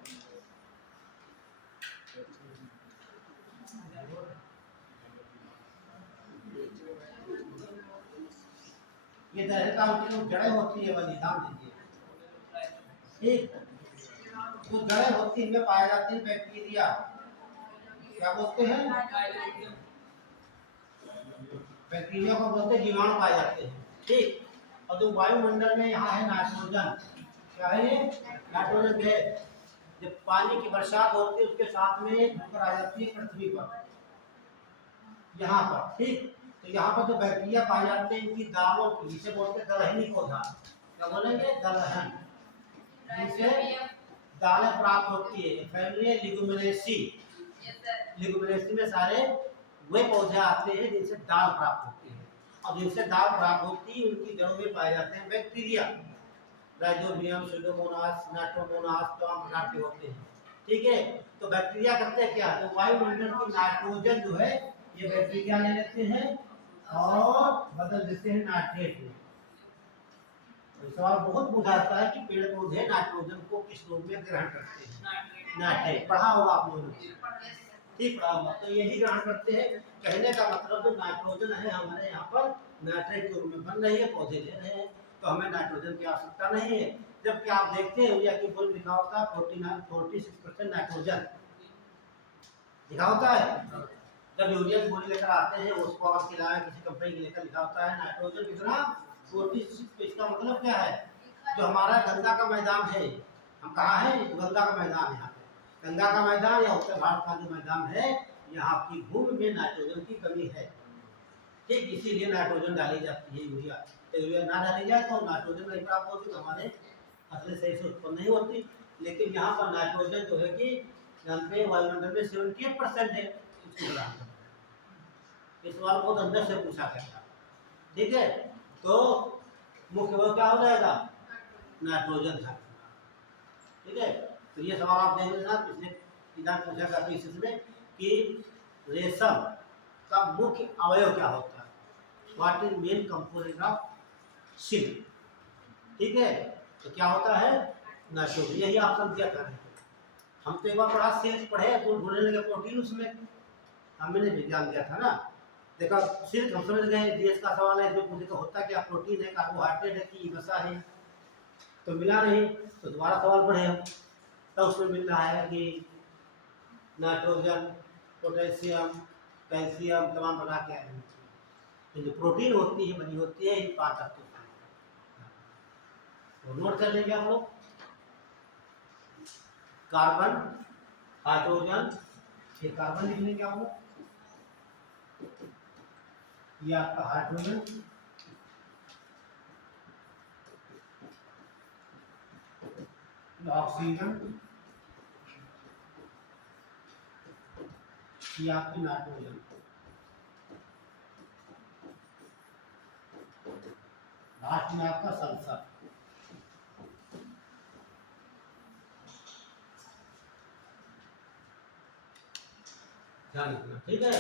ये दलहन का उनकी जो जड़ें होती है वह ध्यान दीजिए। ठीक, जो जड़ें होती है पाए जाते हैं बैक्टीरिया, क्या बोलते हैं, बैक्टीरिया को बोलते हैं, जीवाणु पाए जाते हैं। ठीक, और जो वायुमंडल में यहाँ है नाइट्रोजन, क्या है ये, नाइट्रोजन गैस, जब पानी की बरसात होती है उसके साथ में ऊपर आ जाती है पृथ्वी पर, यहाँ पर। ठीक, तो यहाँ पर जो बैक्टीरिया पाए जाते हैं इनकी दालों की, जिसे बोलते हैं दलहनी पौधा। क्या बोलेंगे, दलहन, जिसे दालें प्राप्त होती है। Family Leguminosae, yes sir. Leguminosae में सारे वे पौधे आते हैं जिनसे दाल प्राप्त होती है, और जिनसे दाल प्राप्त होती है उनकी जड़ों में पाए जाते हैं बैक्टीरिया, राइजोबियम, सुडोमोनास, नाइट्रोमोनास, तमाम प्रकार के होते हैं। ठीक है, तो बैक्टीरिया करते हैं क्या, तो वायुमंडल की नाइट्रोजन जो है ये बैक्टीरिया ले लेते हैं और बदल देते हैं नाइट्रेट में। तो सवाल बहुत बुझाता है कि पेड़ पौधे नाइट्रोजन को किस रूप में ग्रहण करते हैं। नाइट्रेट पढ़ा होगा आप लोगों ने, ठीक पढ़ा होगा, तो यही ग्रहण करते हैं। कहने का मतलब जो नाइट्रोजन है हमारे यहाँ पर नाइट्रेट के रूप में बन रही है, पौधे ले रहे हैं, तो हमें नाइट्रोजन की आवश्यकता नहीं है। जबकि आप देखते हैं यूरिया की बोल लिखा होता है 46% नाइट्रोजन लिखा होता है। जब यूरिया की बोली लेकर आते हैं उसको और खिलाया किसी कंपनी के लेकर लिखा होता है नाइट्रोजन कितना 46, तो इसका मतलब क्या है, जो हमारा गंगा का मैदान है, हम कहाँ हैं, गंगा का मैदान है, यहाँ पे गंगा का मैदान या उत्तर भारत का जो मैदान है, यहाँ की भूमि में नाइट्रोजन की कमी है। ठीक, इसीलिए नाइट्रोजन डाली जाती है यूरिया। तो यूरिया ना डाली जाए तो नाइट्रोजन नहीं प्राप्त होती, तो हमारे फसलें सही से उत्पन्न नहीं होती। लेकिन यहाँ पर नाइट्रोजन जो है कि जानते हैं वायुमंडल में 78% है, इसको ग्रहण करते हैं। इस सवाल को अंदर से पूछा गया था। ठीक है, तो मुख्य वो क्या हो जाएगा, नाइट्रोजन था। ठीक है, तो ये सवाल आप देख लेना, पिछले विधान पूछा गया था इसमें कि रेशम का मुख्य अवयव क्या होता है, what is main component of silk. ठीक है, तो क्या होता है, नाइट्रोजन, यही ऑप्शन दिया था। हम तो एक बार पढ़ा सिल्क पढ़े तो ढूंढने लगे प्रोटीन, उसमें हमने विज्ञान दिया था ना। देखा सिल्क हम समझ गए, जीएस का सवाल है, इसमें पूछे तो होता क्या, प्रोटीन है, कार्बोहाइड्रेट है कि वसा है, तो मिला नहीं, तो दोबारा सवाल पढ़े हम, तब उसमें मिल रहा है कि नाइट्रोजन, पोटेशियम, कैल्शियम, तमाम प्रकार के एलिमेंट, तो जो प्रोटीन होती है बनी होती है इन 5 तत्वों से। तो नोट कर लेंगे आप लोग, कार्बन, हाइड्रोजन, ये कार्बन लिख लेंगे आप लोग, ये आपका हाइड्रोजन, ऑक्सीजन, ये आपकी नाइट्रोजन, लास्ट में आपका सल्फर। ध्यान रखना, ठीक है,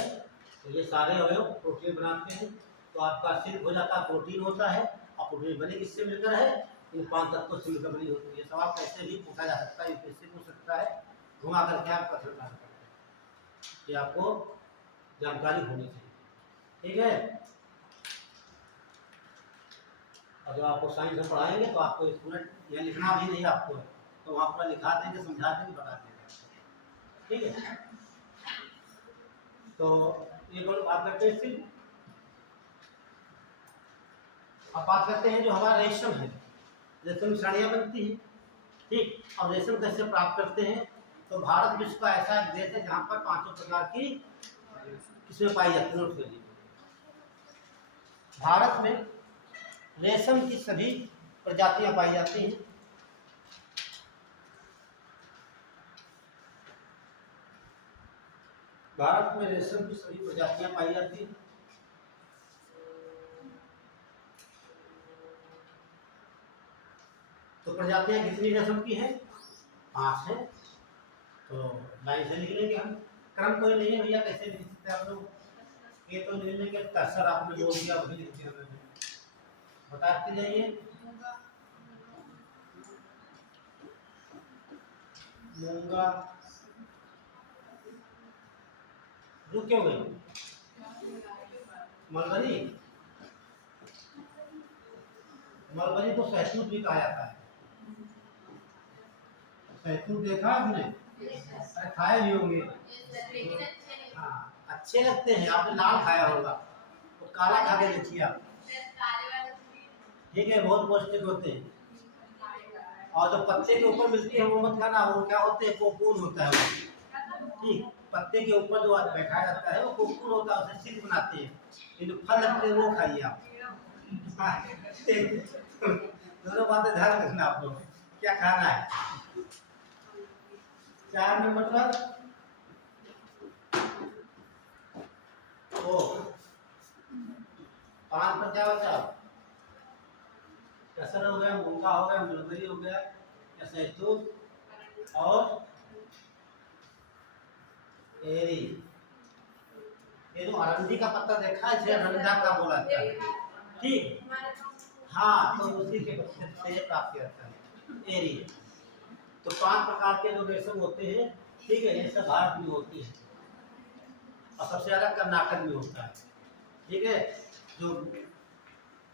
तो ये सारे अवयव प्रोटीन बनाते हैं। तो आपका सिल्क हो जाता है प्रोटीन होता है, और प्रोटीन बनी किससे मिलकर है, इन 5 तत्वों से मिलकर बनी होती है। सवाल कैसे भी पूछा जा सकता है, यूपीएससी पूछ सकता है, घुमा करके आप पता लगा सकते हैं, ये आपको जानकारी होनी चाहिए। ठीक है, और जब आपको साइंस में पढ़ाएंगे तो आपको स्टूडेंट यह लिखना भी नहीं आपको है, तो वहाँ पर लिखा देंगे, समझा देंगे, बता देंगे। ठीक है, तो ये बात करते हैं फिर, अब बात करते हैं जो हमारा रेशम है, रेशम साड़ियाँ बनती हैं। ठीक, और रेशम कैसे प्राप्त करते हैं, तो भारत विश्व का ऐसा एक देश है जहाँ पर 5 प्रकार की किस्में पाई जाती हैं। उसके लिए भारत में रेशम की सभी प्रजातियां पाई जाती हैं। भारत में रेशम की सभी प्रजातियां पाई जाती हैं। तो प्रजातियां कितनी रेशम की हैं, 5 है। तो लाइन से लिख लेंगे हम, क्रम कोई नहीं है भैया, कैसे लिख सकते हैं आप लोग, ये तो लिख लेंगे, सर आपने जो दिया वही लिख दिया, बताते जाइए। मूंगा, रुक क्यों गई, मलबरी, मलबरी को सहतूत भी कहा जाता है। सहतूत देखा आपने, अरे खाए भी होंगे, हाँ अच्छे लगते हैं, आपने लाल खाया होगा, तो काला खा के देखिए आप, ठीक है, बहुत पौष्टिक होते हैं। और जो पत्ते के ऊपर मिलती है वो मत खाना, वो क्या होते हैं, कोकून होता है वो। ठीक, पत्ते के ऊपर जो बैठाया जाता है वो कोकून होता है, उसे सिल्क बनाते हैं। ये जो फल लगते हैं वो खाइए आप। दोनों बातें ध्यान रखना आप लोग, क्या खाना है। 4 नंबर पर ओ 5 पर क्या बचा? कसर हो गया, मूंगा हो गया, मलबरी हो गया या सैतूत और एरी। ये जो अरंडी का पत्ता देखा है, इसे अरंडा का बोला जाता है। ठीक, हाँ, तो उसी के पत्ते से ये प्राप्त किया जाता है एरी। तो 5 प्रकार के जो रेशम होते हैं, ठीक है, ये सब भारत में होती है और सबसे ज्यादा कर्नाटक में होता है। ठीक है, जो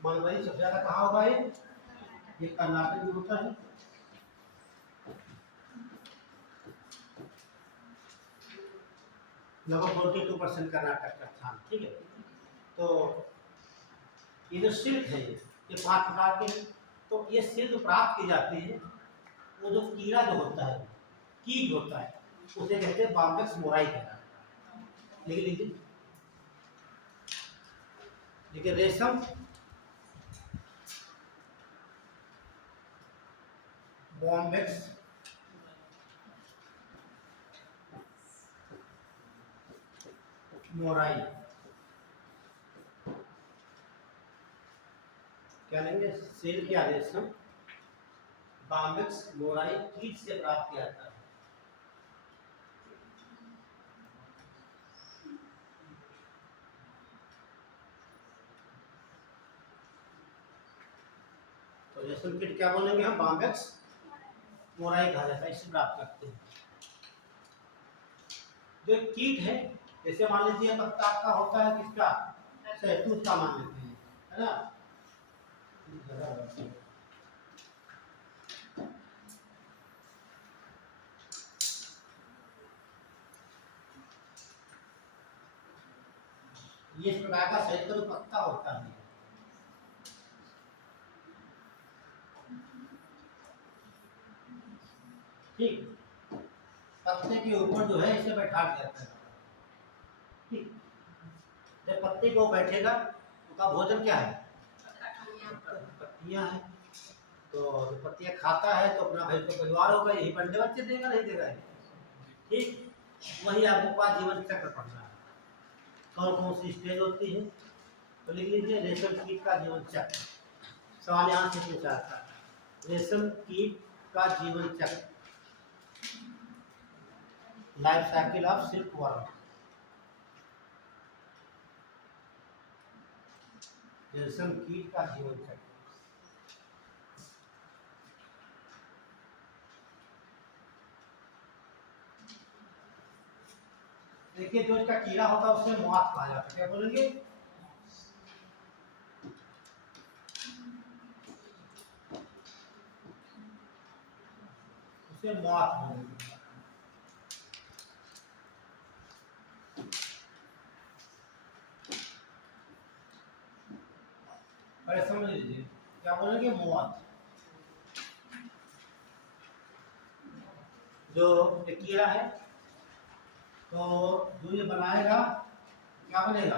मलबरी सबसे ज्यादा कहाँ होगा? ये कर्नाटक में होता है। लगभग 42% कर्नाटक का स्थान। ठीक है, तो ये जो सिल्क है, ये 5 प्रकार के हैं। तो ये सिल्क प्राप्त की जाती है, वो जो कीड़ा जो होता है, कीट होता है, उसे कहते हैं बॉम्बेक्स मोराई कहलाता है। लिख लीजिए, देखिए रेशम बॉम्बेक्स मोराई क्या लेंगे? सिल्क या रेशम बॉम्बेक्स मोराई कीट से प्राप्त किया जाता है। तो रेशम कीट क्या बोलेंगे हम? बॉम्बेक्स मोराई कहा जाता है, इससे प्राप्त करते हैं। जो कीट है, जैसे मान लीजिए पत्ता का होता है किसका? शहतूत का मान लेते हैं, है ना? ये इस प्रकार का शहतूत पत्ता होता है। ठीक, पत्ते के ऊपर जो है इसे बैठा दिया जाता है। ठीक, जब पत्ते को बैठेगा उसका भोजन क्या है? पत्तियां हैं। तो जो पत्तियां खाता है तो अपना भाई तो परिवार होगा, यही अंडे बच्चे देगा, नहीं देगा? ठीक, वही आपको पास जीवन चक्र पढ़ना है। कौन कौन सी स्टेज होती है? तो लिख लीजिए रेशम कीट का जीवन चक्र। सवाल यहाँ से पूछा था, रेशम कीट का जीवन चक्र, life cycle of silk worm. रेशम कीट का जीवन चक्र। देखिए, जो इसका कीड़ा होता है उसे मॉथ कहा जाता है। क्या बोलेंगे? उसे मॉथ बोलेंगे। अरे समझ लीजिए, क्या बोलेंगे? मॉथ। जो ये कीड़ा है, तो जो ये बनाएगा क्या बनेगा?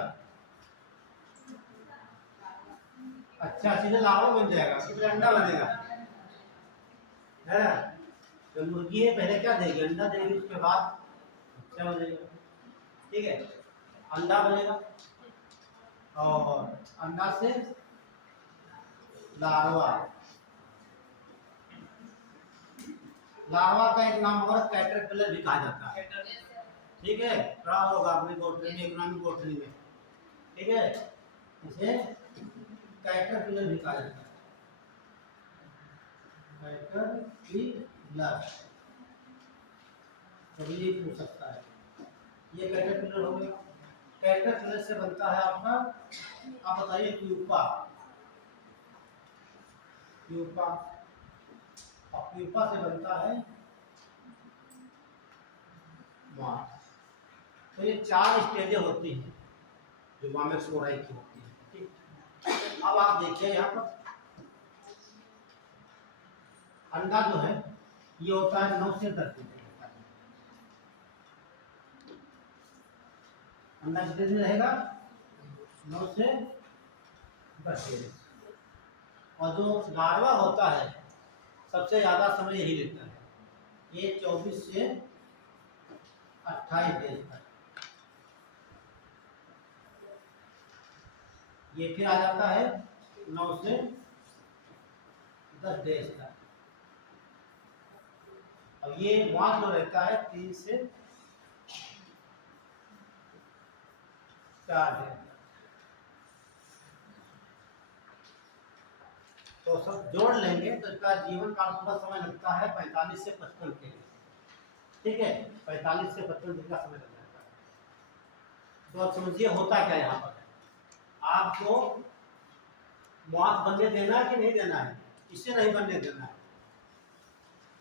अच्छा, सीधे लार्वा बन जाएगा, सीधे अंडा बनेगा, है ना? तो मुर्गी है, पहले क्या देगी? अंडा देगी, उसके बाद बच्चा बनेगा। ठीक है, अंडा बनेगा और अंडा से लार्वा। लार्वा का एक नाम और कैटरपिलर भी कहा जाता है। ठीक है, पढ़ा होगा अपनी बोटनी में, इकोनॉमिक बोटनी में। ठीक है, इसे कैटरपिलर भी कहा जाता है। कैटरपिलर कभी ये पूछ सकता है। ये कैटरपिलर हो गया। कैटरपिलर से बनता है आपका, आप बताइए, प्यूपा। प्यूपा, और प्यूपा से बनता है मॉथ। तो ये 4 स्टेजें होती हैं जो बॉम्बेक्स मोराई की होती है। ठीक, अब आप देखिए यहाँ पर अंडा जो है ये होता है 9 से 10 दिन का। अंडा कितने दिन रहेगा? 9 से 10 दिन। और जो लार्वा होता है सबसे ज्यादा समय यही लेता है, ये 24 से 28 डेज तक। ये फिर आ जाता है 9 से 10 डेज तक। अब ये मास जो रहता है 3 से 4 डेज तक। तो सब जोड़ लेंगे तो इसका जीवन काल पूरा समय लगता है 45 से 55 के लिए। ठीक है, 45 से 55 दिन का समय लग जाता है। तो अब समझिए होता क्या यहाँ पर, आपको मौत बनने देना है कि नहीं देना है? इससे नहीं बनने देना है।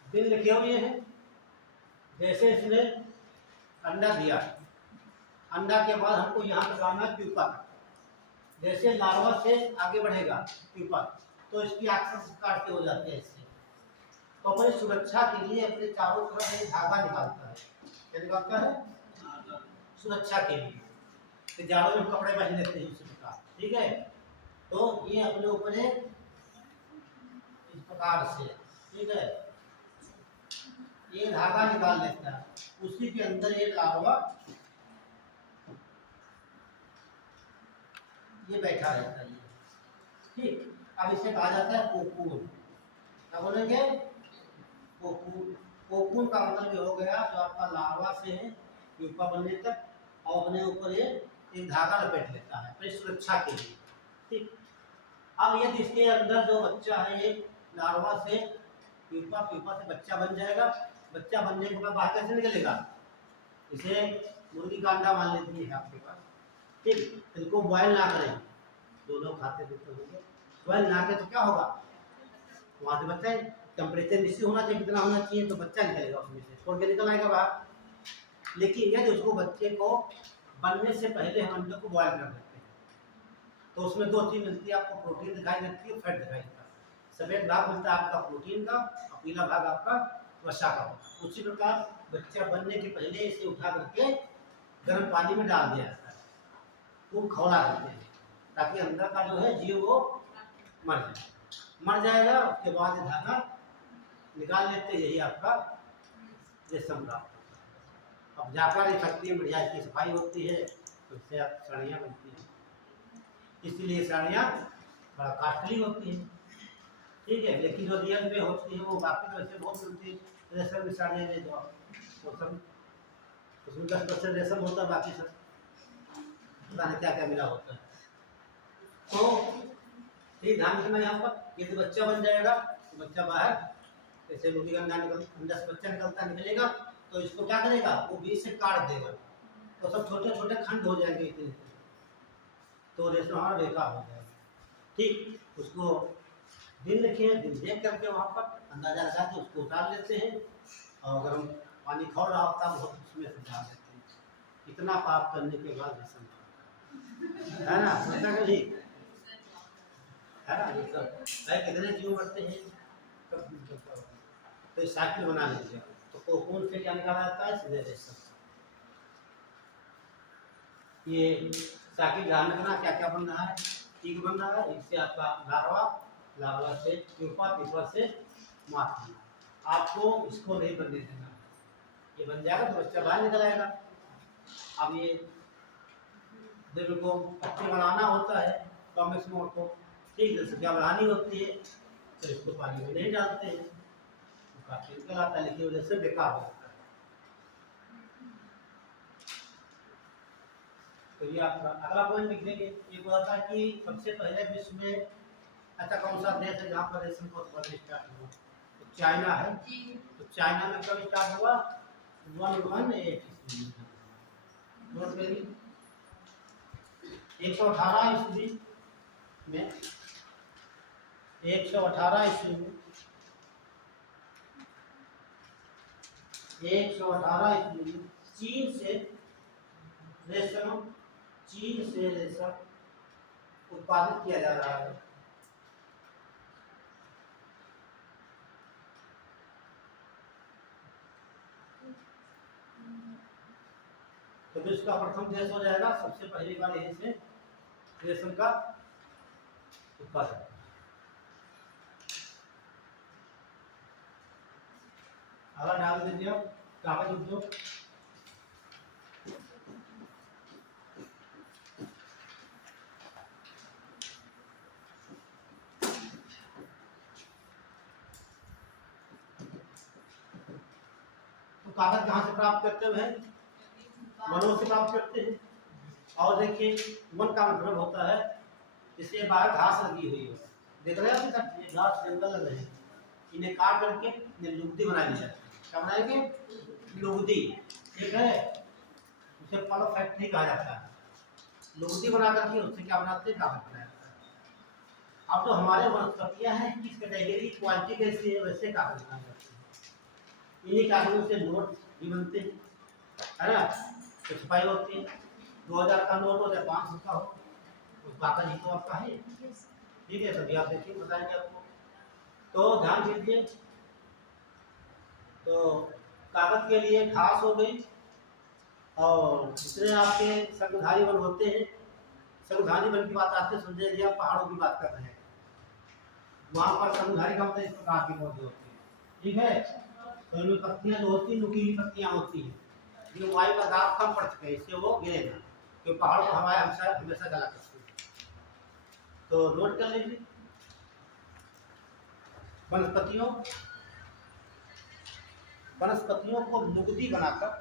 दिन लिखे हुए हैं, जैसे इसने अंडा दिया, अंडा के बाद हमको यहाँ तक आना है प्यूपा तक। जैसे लार्वा से आगे बढ़ेगा प्यूपा, तो इसकी आंखें काटते हो जाते हैं इससे। तो अपनी सुरक्षा के लिए अपने चारों तरफ एक धागा निकालता है। क्या निकालता है? सुरक्षा के लिए। तो जाड़ों में कपड़े पहन लेते हैं उसी प्रकार। ठीक है, तो ये अपने ऊपर इस प्रकार से, ठीक है, ये धागा निकाल लेता है, उसी के अंदर ये लार्वा ये बैठा रहता है। ठीक, अब इसे कहा जाता है कोकून। क्या बोलेंगे? कोकून। कोकून का मतलब ये हो गया जो आपका लार्वा से है प्यूपा बनने तक, और अपने ऊपर ये एक धागा लपेट लेता है अपनी सुरक्षा के लिए। ठीक, अब यदि इसके अंदर जो बच्चा है ये लार्वा से प्यूपा, प्यूपा से बच्चा बन जाएगा। बच्चा बनने के बाद बाहर कैसे निकलेगा? इसे मुर्गी का अंडा मान लेती है आपके पास। ठीक, इनको बॉयल ना करें, जो लोग खाते पीते होंगे, बॉयल ना करें तो क्या होगा? वहाँ से बच्चा टेम्परेचर निश्चित होना चाहिए, कितना होना चाहिए, तो बच्चा निकलेगा उसमें से, छोड़ के निकल आएगा बाहर। लेकिन यदि उसको बच्चे को बनने से पहले हम अंडे को बॉयल कर देते हैं, तो उसमें दो चीज़ मिलती है आपको, प्रोटीन दिखाई देती है, फैट दिखाई देता है। सफेद भाग मिलता है आपका प्रोटीन का, और पीला भाग आपका वसा का। उसी प्रकार बच्चा बनने के पहले इसे उठा करके गर्म पानी में डाल दिया जाता है, खूब खौला करते हैं, ताकि अंदर का जो है जीव वो मर जाएगा। उसके बाद ये धागा निकाल लेते, यही आपका रेशम प्राप्त होता है। अब जाकर ये फैक्ट्री में बढ़िया इसकी सफाई होती है, तो इससे आप साड़ियाँ बनती हैं। इसलिए साड़ियाँ बड़ा कॉस्टली होती हैं। ठीक है, लेकिन जो रियल में होती है वो बाकी तो ऐसे बहुत मिलती है। रेशम की साड़ियाँ ले दो आप, वो सब उसमें 10% रेशम होता है, बाकी सब पता नहीं क्या क्या मिला होता है। तो ये ध्यान रखना यहाँ पर, यदि बच्चा बन जाएगा तो बच्चा बाहर, जैसे मुर्गी का अंडा से बच्चा निकलेगा, तो इसको क्या करेगा? वो बीच से काट देगा, तो सब छोटे छोटे खंड हो जाएंगे इतने, तो रेशम हमारा बेकार हो जाएगा। ठीक, उसको दिन लिखे, दिन देख करके वहाँ पर अंदाजा लगा के उसको उतार लेते हैं, और गर्म पानी खौल रहा होता है बहुत, उसमें से डाल देते हैं। इतना पाप करने के बाद रेशम है ना, सोचा कभी है ना, ये सब है, कितने जीव मरते हैं। तो साइकिल बना लीजिए, तो कोकून से क्या निकाला जाता है? सीधे रेशम। ये साइकिल ध्यान रखना क्या क्या बन रहा है, ईग बन रहा है, इससे आपका लार्वा, लार्वा से प्यूपा, प्यूपा से मादा। आपको इसको नहीं बनने देना, ये बन जाएगा तो बच्चा बाहर निकल आएगा। अब ये जब इनको बच्चे बनाना होता है कॉमिक्स मोड को, ठीक है, संख्या बढ़ानी होती है, तो इसको पानी में नहीं डालते हैं, तो काफी निकल आता है, लेकिन वजह से बेकार हो जाता है। तो ये आपका अगला पॉइंट लिख देंगे। ये बोला था कि सबसे पहले विश्व में अच्छा कौन सा देश है जहाँ पर रेशम का उत्पादन स्टार्ट हुआ? तो चाइना है। तो चाइना में कब स्टार्ट हुआ? 1118 118 ईस्वी में, 118 ईस्वी में, 118 ईस्वी में चीन से रेशम उत्पादित किया जा रहा है। तो विश्व का प्रथम देश हो जाएगा, सबसे पहली बार यहीं से रेशम का उत्पादन। अगर डाल दीजिए कागज उद्योग, कागज कहाँ से प्राप्त करते हुए हैं? वनों से प्राप्त करते हैं। और देखिए वन का मतलब होता है जिससे बाहर घास लगी हुई हो, देख रहे हैं अभी तक ये घास जंगल लग रहे हैं, इन्हें काट करके इन्हें लुगदी बना लिया जाता है। क्या बनाएंगे? लुगदी। ठीक है, उसे पल्प फैक्ट्री कहा जाता है। लुगदी बना करके उससे क्या बनाते हैं? कागज बनाया जाता है। अब जो हमारे वनस्पतियां हैं किस कैटेगरी क्वालिटी कैसी है वैसे कागज बनाए जाते हैं। इन्हीं कागजों से नोट भी बनते हैं, है ना, तो छपाई होती है। 2000 का नोट हो या 500 का हो, उस कागज ही तो आपका है। ठीक है, तभी आप देखिए बताएंगे आपको। तो ध्यान दीजिए, तो कागज के लिए घास हो गई, और जितने आपके संगधारी वन होते हैं, संगधारी वन की बात आती है, समझिए आप पहाड़ों की बात कर रहे हैं, वहां पर संगधारी का मतलब इस प्रकार के पौधे होते हैं। ठीक है, तो इनमें पत्तियां जो होती है नुकीली पत्तियां होती हैं, जो वायु का दाब कम पड़ चुके इससे वो गिरेगा, क्योंकि पहाड़ को हवाएं हमेशा हमेशा चला करती है। तो नोट कर लीजिए, वनस्पतियों वनस्पतियों को लुगदी बनाकर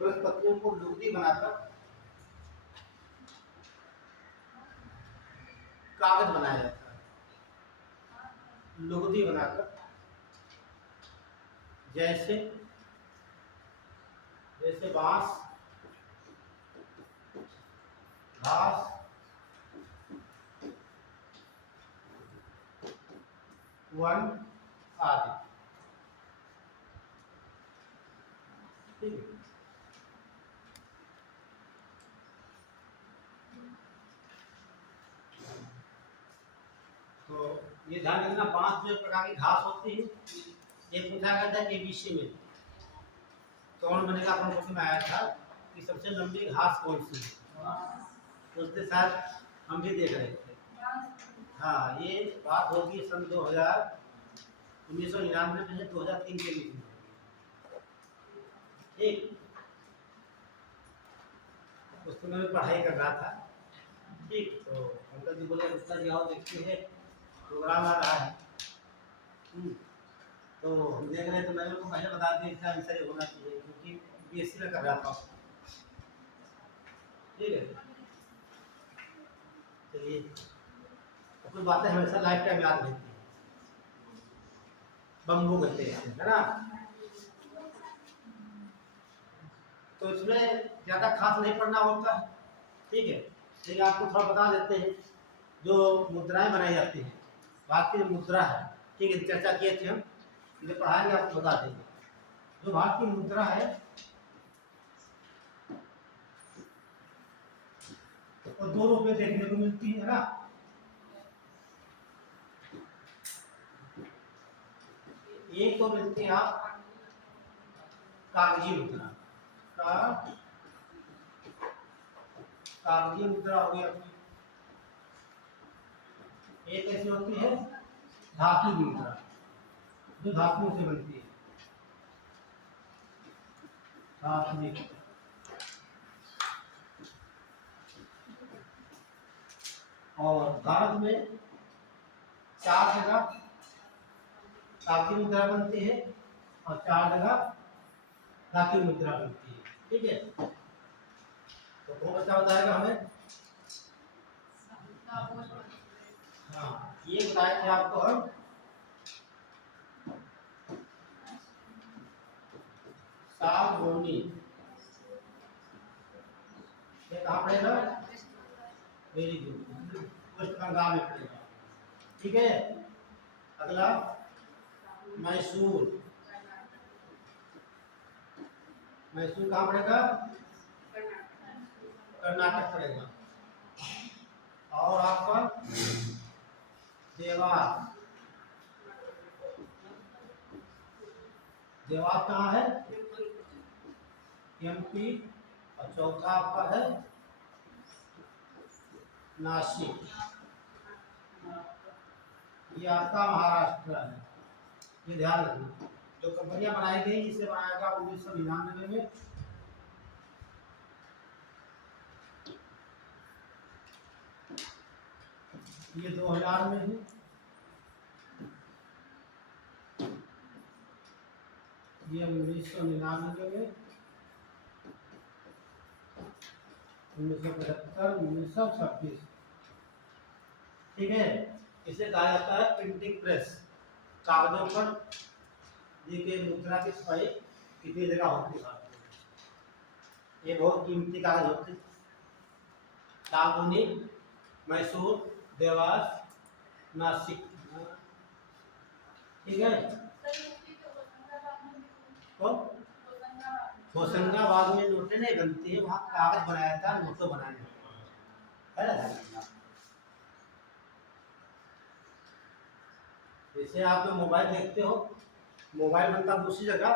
वनस्पतियों को लुगदी बनाकर कागज बनाया जाता है। लुगदी बनाकर जैसे जैसे बांस, घास, वन आदि। ठीक है, तो ये ध्यान रखना, बांस जो एक प्रकार की घास होती है। ये पूछा गया था केबीसी में, कौन बनेगा, कौन क्वेश्चन में आया था कि सबसे लंबी घास कौन सी है, उसके साथ हम भी देख रहे थे। हाँ, ये बात होगी सन 1999 में, 2003 के बीच में। ठीक, उस समय मैं पढ़ाई कर रहा था। ठीक, तो अंकल जी बोले गुप्ता जी आओ देखते हैं, प्रोग्राम आ रहा है। तो हम देख रहे, तो मैंने उनको पहले बता दिया इसका आंसर ये होना चाहिए, क्योंकि बीएससी में कर रहा था। ठीक है, चलिए, कुछ बातें हमेशा लाइफ टाइम याद रहती है। बम्बू कहते हैं, है ना। तो इसमें ज़्यादा खास नहीं पढ़ना होता है। ठीक है, लेकिन आपको थोड़ा बता देते हैं जो मुद्राएं बनाई जाती हैं, भारत की जो मुद्रा है। ठीक है, चर्चा किए थे हम, जो पढ़ाएंगे आपको बता देंगे। जो भारत की मुद्रा है वो 2 रुपये देखने को मिलती है ना। एक तो मिलती है आप कागजी मुद्रा का, कागजी मुद्रा हो गया। एक ऐसी होती है धातु मुद्रा, जो धातुओं से बनती है, धात्विक। और भारत में 4 जगह कागजी मुद्रा बनती है और 4 जगह धातु मुद्रा बनती है। ठीक है, तो कौन बच्चा बताएगा हमें? हाँ, ये बताए थे आपको हम सागौनी। ये कहाँ पड़ेगा? वेरी गुड, वेस्ट बंगाल में पड़ेगा। ठीक है, अगला मैसूर। मैसूर कहाँ पड़ेगा? कर्नाटक पड़ेगा। और आपका देवास। देवास कहाँ है? एमपी। और चौथा आपका है नासिक, ये आपका महाराष्ट्र है। ये ध्यान रखना, जो कंपनियां बनाई गई, इसे बनाया गया 1999 में। ये 2000 में है। ये 1999 में, 1975, 1926। ठीक है, इसे कहा जाता है प्रिंटिंग प्रेस। कागजों पर देखिए मुद्रा की छपाई कितनी जगह होती है भारत में। ये बहुत कीमती कागज होते हैं। शाहबूनी, मैसूर, देवास, नासिक। ठीक है, तो होशंगाबाद में नोटें नहीं बनती है, वहाँ कागज बनाया था, नोटों बनाए है ना। जैसे आप जो मोबाइल देखते हो, मोबाइल बनता दूसरी जगह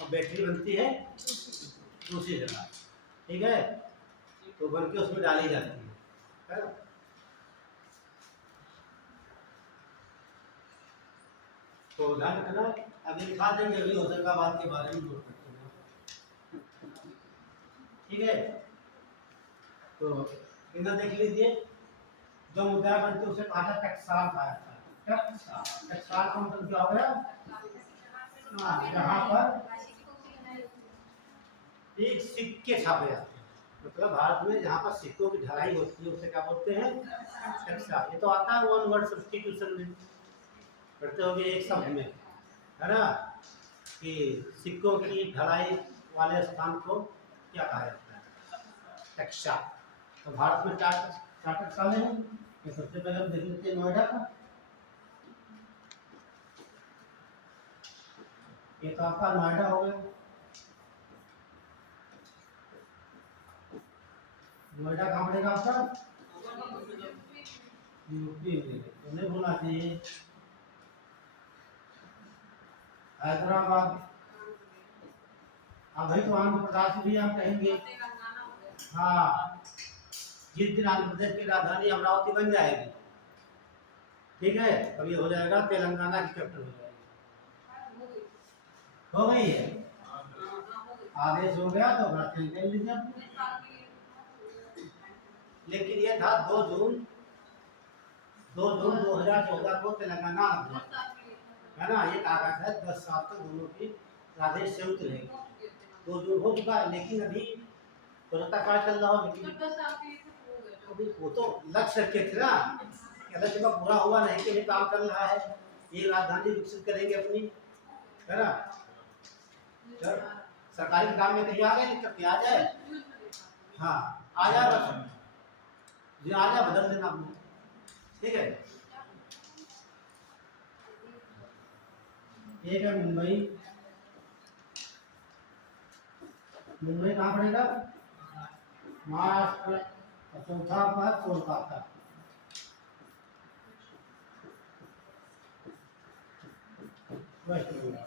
और बैटरी बनती है दूसरी जगह। ठीक है, तो बन के उसमें डाली जाती है ना। तो ध्यान रखना, अभी दिखा देंगे अभी होशंगाबाद के बारे में नोट करते हैं। ठीक है, तो इधर देख लीजिए, जो मुद्रा बनती है उसे कहा जाता है टकसाल कहा जाता है। टकसाल का मतलब क्या हो गया? हाँ, यहाँ पर एक सिक्के छापे जाते हैं, मतलब भारत में जहाँ पर सिक्कों की ढलाई होती है उसे क्या बोलते हैं? टकसाल। ये तो आता है वन वर्ड सब्स्टिट्यूशन में, पढ़ते होंगे एक शब्द में, है ना, कि सिक्कों की ढलाई वाले स्थान को क्या कहा जाता है? टकसाल। तो भारत में चार टकसालें हैं। ये सबसे पहले हम देख लेते हैं नोएडा का। ये तो आपका नोएडा हो गया। नोएडा कहाँ पड़ेगा आपका? यूपी में, तो नहीं भूलना चाहिए। हैदराबाद, हाँ भाई, तो आंध्र प्रदेश भी आप कहेंगे। हाँ, जिस दिन आंध्र प्रदेश की राजधानी अमरावती बन जाएगी, ठीक है, तब ये हो जाएगा तेलंगाना की कैपिटल हो जाएगी। हो गई है, आदेश हो गया तो अपना चेंज कर लीजिए। लेकिन ये था 2 जून 2014 को तेलंगाना है ना। ये कागज है 10 साल तक दोनों की राजेश संयुक्त रहेगी। 2 जून हो चुका है, लेकिन अभी स्वतंत्रता कार्य चल रहा हो, लेकिन अभी वो तो लक्ष्य रखे थे ना, लक्ष्य का पूरा हुआ नहीं कि ये काम चल रहा है, ये राजधानी विकसित करेंगे अपनी, है ना। जब सरकारी काम में कहीं आ गए तब क्या आ जाए, हाँ आ जाए, बस जी आ जाए, बदल देना आपने। ठीक है, एक है मुंबई। मुंबई कहाँ पड़ेगा? महाराष्ट्र। और चौथा पर कोलकाता। वेस्ट बंगाल।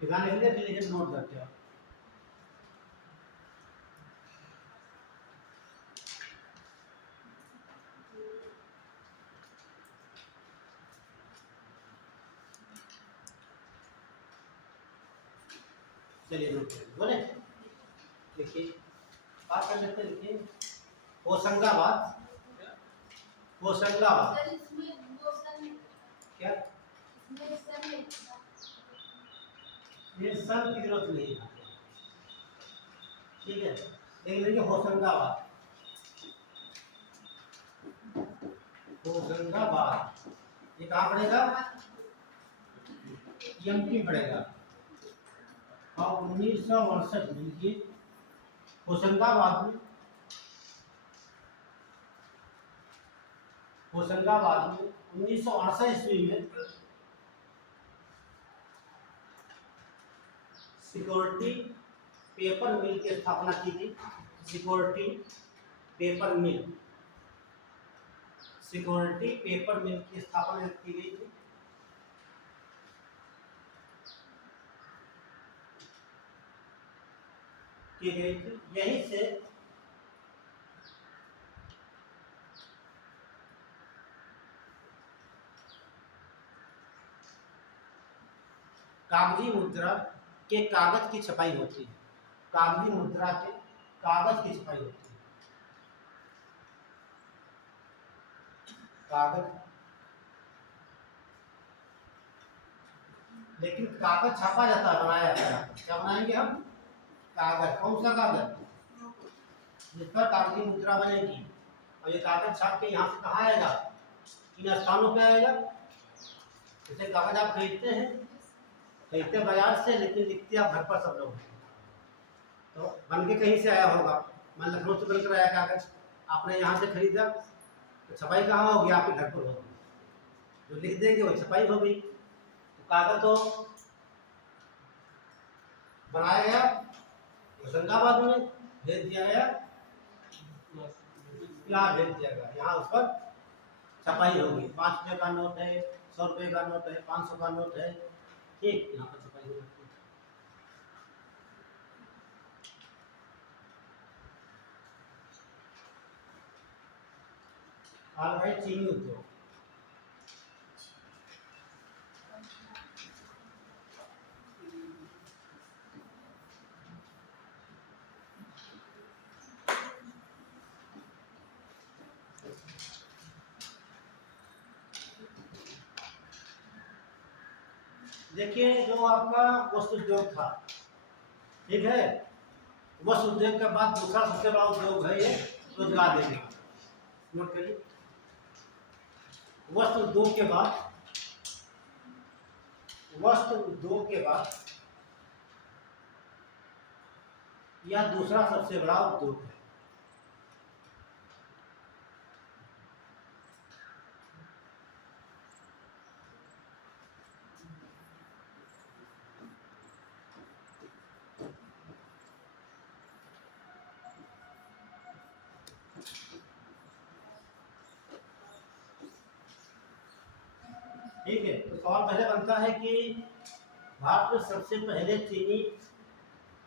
दिखाने के लिए फिर नोट करते हो। चलिए नोट करें, बोले देखिए, बात कर लेते हैं। देखिए, होशंगाबाद, होशंगाबाद क्या, ये सन की जरूरत नहीं है, ठीक है। देख लीजिए होशंगाबाद, होशंगाबाद ये कहाँ पड़ेगा? एमपी पड़ेगा। और 1968 में ये होशंगाबाद में, होशंगाबाद में 1968 ईस्वी में सिक्योरिटी पेपर मिल की स्थापना की थी। सिक्योरिटी पेपर मिल, सिक्योरिटी पेपर मिल की स्थापना की गई थी। यहीं से कागजी मुद्रा के कागज की छपाई होती है। कागजी मुद्रा के कागज की छपाई होती है। कागज लेकिन कागज छापा जाता है, बनाया जाता है। क्या बनाएंगे हम? कागज। कौन सा कागज? जिस पर कागजी मुद्रा बनेगी। और ये कागज छाप के यहाँ से कहाँ आएगा? इन स्थानों पे आएगा। जैसे कागज आप खरीदते हैं, खरीदते बाजार से, लेकिन लिखते आप घर पर सब लोग हैं। तो बन के कहीं से आया होगा। मान लखनऊ से बनकर आया कागज, आपने यहाँ से खरीदा, तो छपाई कहाँ होगी? आपके घर पर होगी। जो लिख देंगे वो छपाई हो गई। तो कागज तो बनाया गया, होशंगाबाद में भेज दिया गया, यहाँ भेज दिया गया, यहाँ उस पर छपाई होगी। 5 रुपये का नोट है, 100 रुपये का नोट है, 500 का नोट है, ठीक, यहाँ पर छपाई होगी। हाल है चीनी उद्योग। देखिए, जो आपका वस्त्र उद्योग था, ठीक है, वस्त्र उद्योग के बाद दूसरा सबसे बड़ा उद्योग है ये रोजगार देने का। नोट करिए, वस्त्र उद्योग के बाद, वस्त्र उद्योग के बाद यह दूसरा सबसे बड़ा उद्योग है। ठीक है, तो सवाल पहले बनता है कि भारत में सबसे पहले चीनी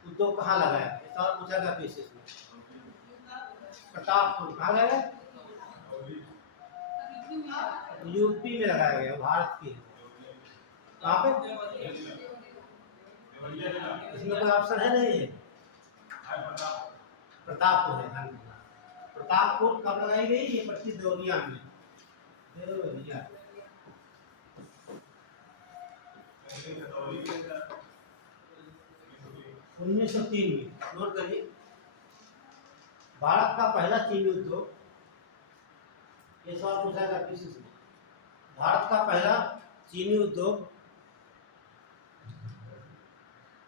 उद्योग कहाँ लगाया? ये सवाल पूछा गया पीसीएस में। प्रतापपुर। कहाँ लगाया? यूपी में लगाया गया, भारत की। कहाँ पे? इसमें कोई ऑप्शन है नहीं है? प्रतापपुर है। प्रतापपुर कब लगाई गई? ये पट्टी देवरिया में। देवरिया 1903 में। नोट करिए, भारत का पहला चीनी उद्योग, ये सवाल पूछा गया पीसीएस में। भारत का पहला चीनी उद्योग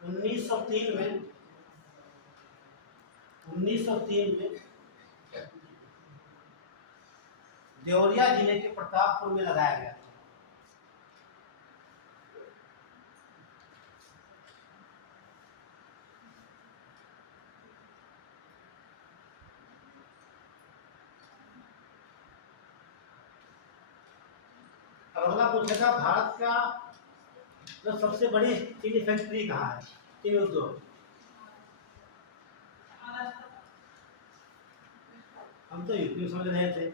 1903 में, 1903 में देवरिया जिले के प्रतापपुर में लगाया गया। अगला पूछेगा, भारत का जो सबसे बड़ी चीनी फैक्ट्री कहाँ है? चीनी उद्योग। हम तो यूपी समझ रहे थे,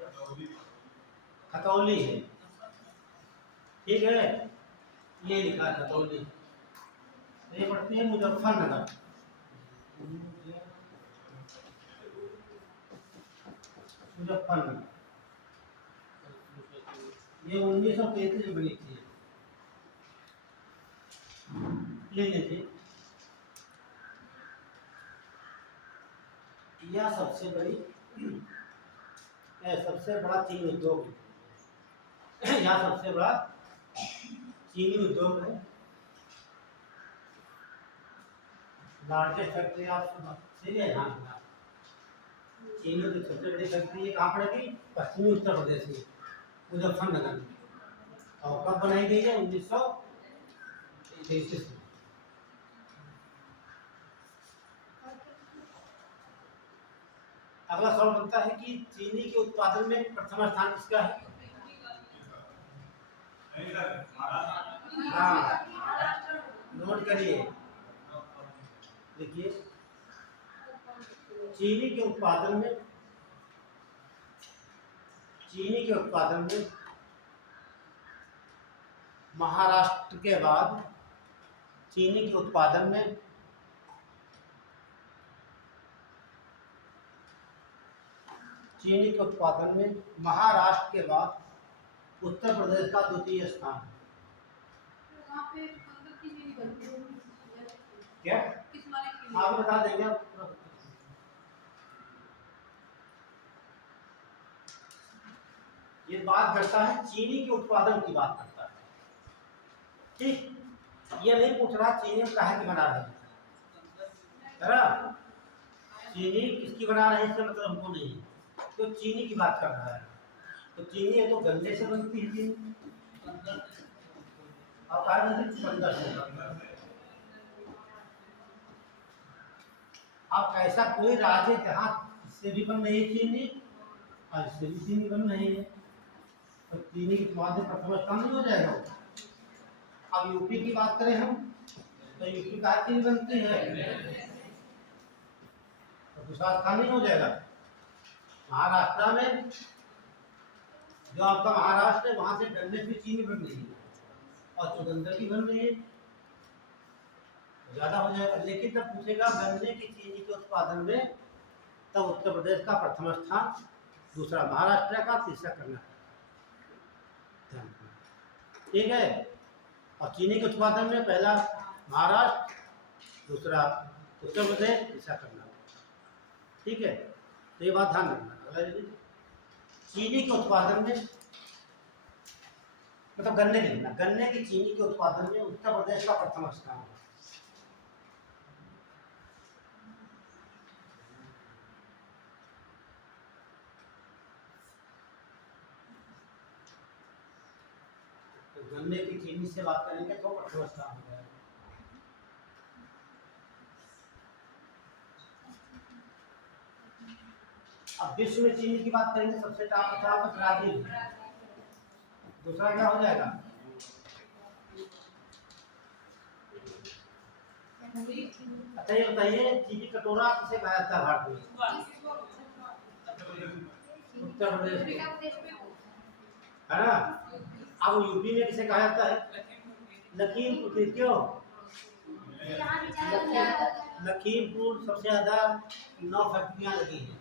खतौली है, ठीक है, ये लिखा है खतौली। ये पड़ती है मुजफ्फरनगर। मुजफ्फरनगर ये 1933 में बनी थी। ले लीजिए, यह सबसे बड़ी, यह सबसे बड़ा चीनी उद्योग है। यह सबसे बड़ा चीनी उद्योग है। लार्जेस्ट फैक्ट्री ऑफ हाँ, चीनी की सबसे बड़ी फैक्ट्री ये कहाँ पड़ेगी? पश्चिमी उत्तर प्रदेश में, मुजफ्फरनगर में। और कब बनाई गई है? 1933 में। अगला सवाल बनता है कि चीनी के उत्पादन में प्रथम स्थान किसका है? हाँ, नोट करिए, देखिए, चीनी के उत्पादन में, चीनी के उत्पादन में महाराष्ट्र के बाद, चीनी के उत्पादन में महाराष्ट्र के बाद उत्तर प्रदेश का द्वितीय स्थान। क्या किस वाले के लिए? आप बता देंगे आप। ये बात करता है चीनी के उत्पादन की बात करता है। ठीक, ये नहीं पूछ रहा चीनी में काहे की बना रहे हैं, है ना? चीनी किसकी बना रहे हैं इसका मतलब हमको नहीं है, तो चीनी की बात कर रहा है। तो चीनी है तो गन्ने से बनती है चीनी, और काहे बनती है? चुकंदर से बनती है। अब ऐसा कोई राज्य जहाँ इससे भी बन रही है चीनी और इससे भी चीनी बन रही है, तो चीनी के उत्पादन प्रथम स्थान नहीं हो जाएगा वो? अब यूपी की बात करें हम, तो यूपी का चीनी बनती है तो दूसरा स्थान नहीं हो जाएगा। महाराष्ट्र में, जो आपका महाराष्ट्र है वहां से गन्ने से चीनी बन रही है और चुकंदर की बन रही है, ज्यादा हो जाएगा। लेकिन जब पूछेगा गन्ने की चीनी के उत्पादन में, तब उत्तर प्रदेश का प्रथम स्थान, दूसरा महाराष्ट्र का, तीसरा कर्नाटक। ठीक है, और चीनी के उत्पादन में पहला महाराष्ट्र, दूसरा उत्तर प्रदेश, तीसरा कर्नाटक। ठीक है, तो ये बात ध्यान रखना। चीनी के उत्पादन में, मतलब गन्ने की, गन्ने की चीनी के उत्पादन में उत्तर प्रदेश का प्रथम स्थान है। तो गन्ने की चीनी से बात करेंगे तो प्रथम स्थान हो जाएगा। अब विश्व में चीनी की बात करेंगे, सबसे टॉप था ब्राजील, दूसरा क्या हो जाएगा? अच्छा ये बताइए, चीनी कटोरा किसे कहा जाता है भारत में? उत्तर प्रदेश में, है ना? अब यूपी में किसे कहा जाता है? लखीमपुर। क्यों? लखीमपुर सबसे ज्यादा 9 फैक्ट्रियां लगी हैं,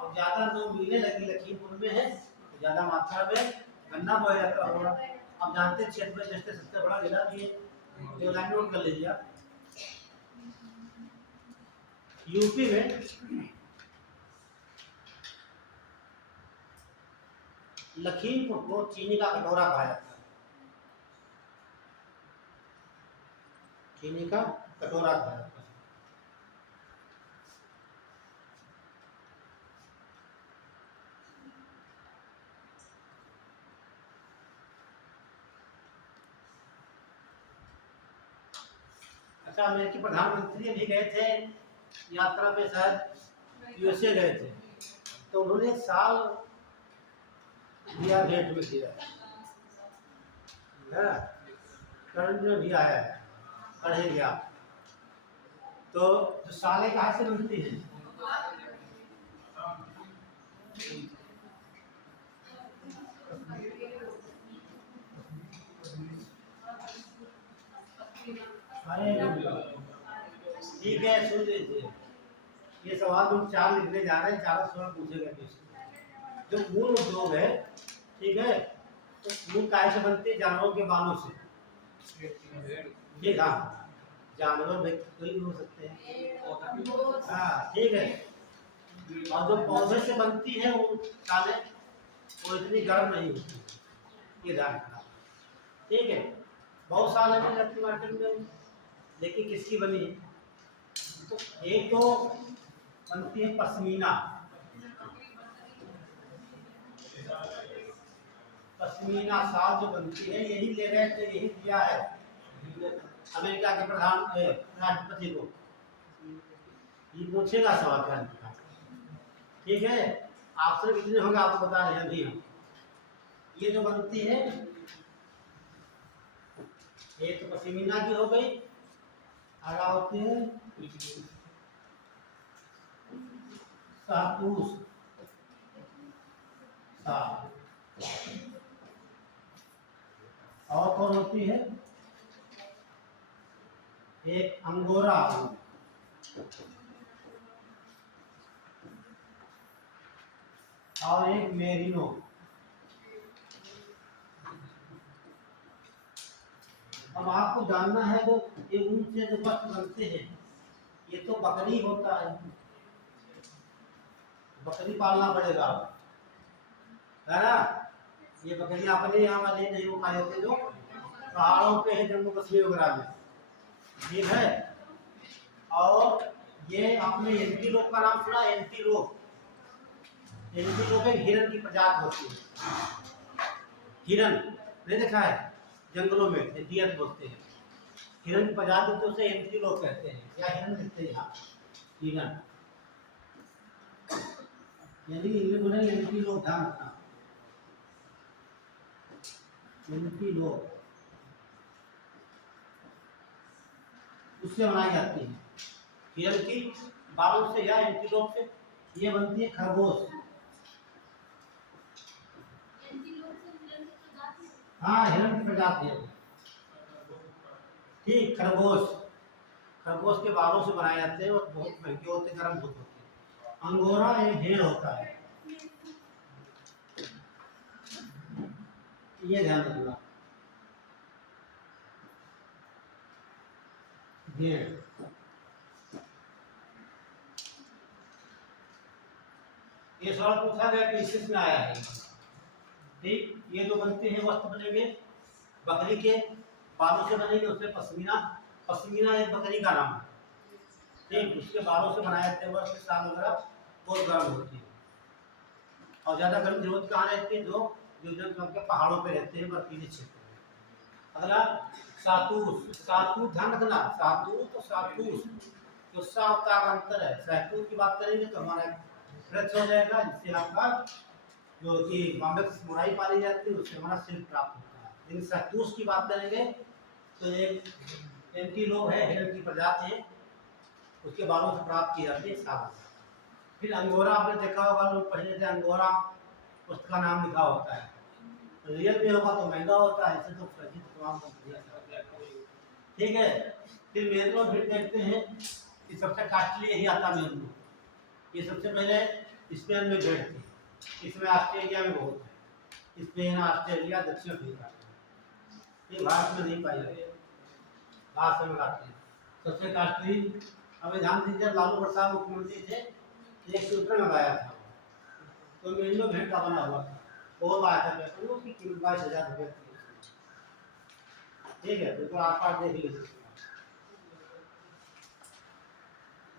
अब ज्यादा 9 मिलें लगी लखीमपुर में है, तो ज्यादा मात्रा में गन्ना बोया जाता होगा। अब जानते हैं क्षेत्र में जैसे सबसे बड़ा जिला भी है, जो लाइन नोट कर लीजिए आप। यूपी में लखीमपुर को चीनी का कटोरा कहा जाता है, चीनी का कटोरा कहा जाता है। अच्छा, अमेरिकी प्रधानमंत्री भी गए थे यात्रा पे, शायद यूएसए गए थे, तो उन्होंने एक साल दिया, भेंट में दिया है, करंट में भी आया है, पढ़ेंगे आप। तो जो सालें कहाँ से बनती हैं? ठीक है, सुन लीजिए, ये सवाल हम 4 लिखने जा रहे हैं, 4 सवाल पूछेगा क्वेश्चन। जो मूल उद्योग है, ठीक है, तो मूल काय से बनती है? जानवरों के बालों से। ठीक, हाँ, जानवर व्यक्ति कोई भी हो सकते हैं, हाँ ठीक है। और जो पौधे से बनती है वो साले, वो इतनी गर्म नहीं होती, ये ध्यान रखना। ठीक है, बहुत साल अभी लगती मार्केट में, लेकिन किसकी बनी है? तो एक तो बनती है पश्मीना, पश्मीना साल जो बनती है, यही ले गए थे, यही दिया है अमेरिका के राष्ट्रपति को। ये पूछेगा सवाल का, ठीक है, आपसे कितने होंगे आपको बता रहे हैं अभी हम। ये जो बनती है, एक तो पश्मीना की हो गई, आगा होती है शाहतूश, और कौन होती है? एक अंगोरा, और एक मेरिनो, अब आपको जानना है जो ये ऊन से जो वस्त्र बनते हैं, ये तो बकरी होता है, बकरी पालना पड़ेगा, है ना। ये बकरियां अपने यहाँ वाले नहीं हो पाए थे जो पहाड़ों पे है, जम्मू कश्मीर वगैरह में, ठीक है। और ये आपने एंटीलोप का नाम सुना? एंटीलोप, एंटीलोप एक हिरन की प्रजाति होती है। हिरन नहीं देखा है जंगलों में, डियर बोलते हैं, हिरन की प्रजाति तो उसे एंटीलोप कहते हैं, या हिरन कहते हैं यहाँ, हिरन, यानी इंग्लिश बोले एंटीलोप, ध्यान रखना, एंटीलोप उससे बनाई जाती है, हिरन की बालों से या एंटीलोप से। ये बनती है खरगोश, हाँ हिरन की प्रजाति है, ठीक। खरगोश, खरगोश के बालों से बनाए जाते हैं और बहुत महंगे होते हैं, गर्म बहुत होते हैं। अंगोरा एक भेड़ होता है, ये ध्यान रखना, भेड़। ये सवाल पूछा गया कि इसमें आया है, ठीक। ये जो बनते हैं वस्त्र बनेंगे बकरी के बालों से बनेंगे, उसमें पश्मीना, पश्मीना एक बकरी का नाम है, ठीक। उसके बालों से बनाए जाते हैं वस्त्र, शाल वगैरह बहुत गर्म होती है, और ज़्यादा गर्म जरूरत कहाँ रहती है? जो जो के पहाड़ों पे रहते हैं, बर्फीले क्षेत्र में। अगला सातूस, सातूस ध्यान रखना, सातूस तो सातूस, तो सा का अंतर है। सातूस की बात करेंगे तो हमारा वृक्ष हो जाएगा, जिससे आपका जो कि बॉम्बे से मुराई पाली जाती है, उससे हमारा सिल्क प्राप्त होता है। लेकिन सातूस की बात करेंगे तो एक एंटीलोप है, हिरन की प्रजाति है, उसके बालों से प्राप्त की जाती है साल। फिर अंगोरा आपने देखा होगा, लोग पहले से अंगोरा उसका नाम लिखा होता है, रियल में होगा तो महंगा होता है, ऐसे तो प्रसिद्ध तमाम कंपनियां, ठीक है। फिर मेलनो फिर देखते हैं कि सबसे कॉस्टली यही आता मेलनो, ये सबसे पहले स्पेन में भेड़ थी, इसमें ऑस्ट्रेलिया में बहुत है, स्पेन, ऑस्ट्रेलिया, दक्षिण अफ्रीका, ये भारत में नहीं पाई जाती, भारत में आती है सबसे कॉस्टली। अब ध्यान दीजिए, लालू प्रसाद मुख्यमंत्री थे, एक सूत्र लगाया था, तो मेलनो भेड़ का बना हुआ था, बहुत आया था पेपर में, उसकी कीमत 22,000 रुपये थी, ठीक है। बिल्कुल आप पास देख लीजिए।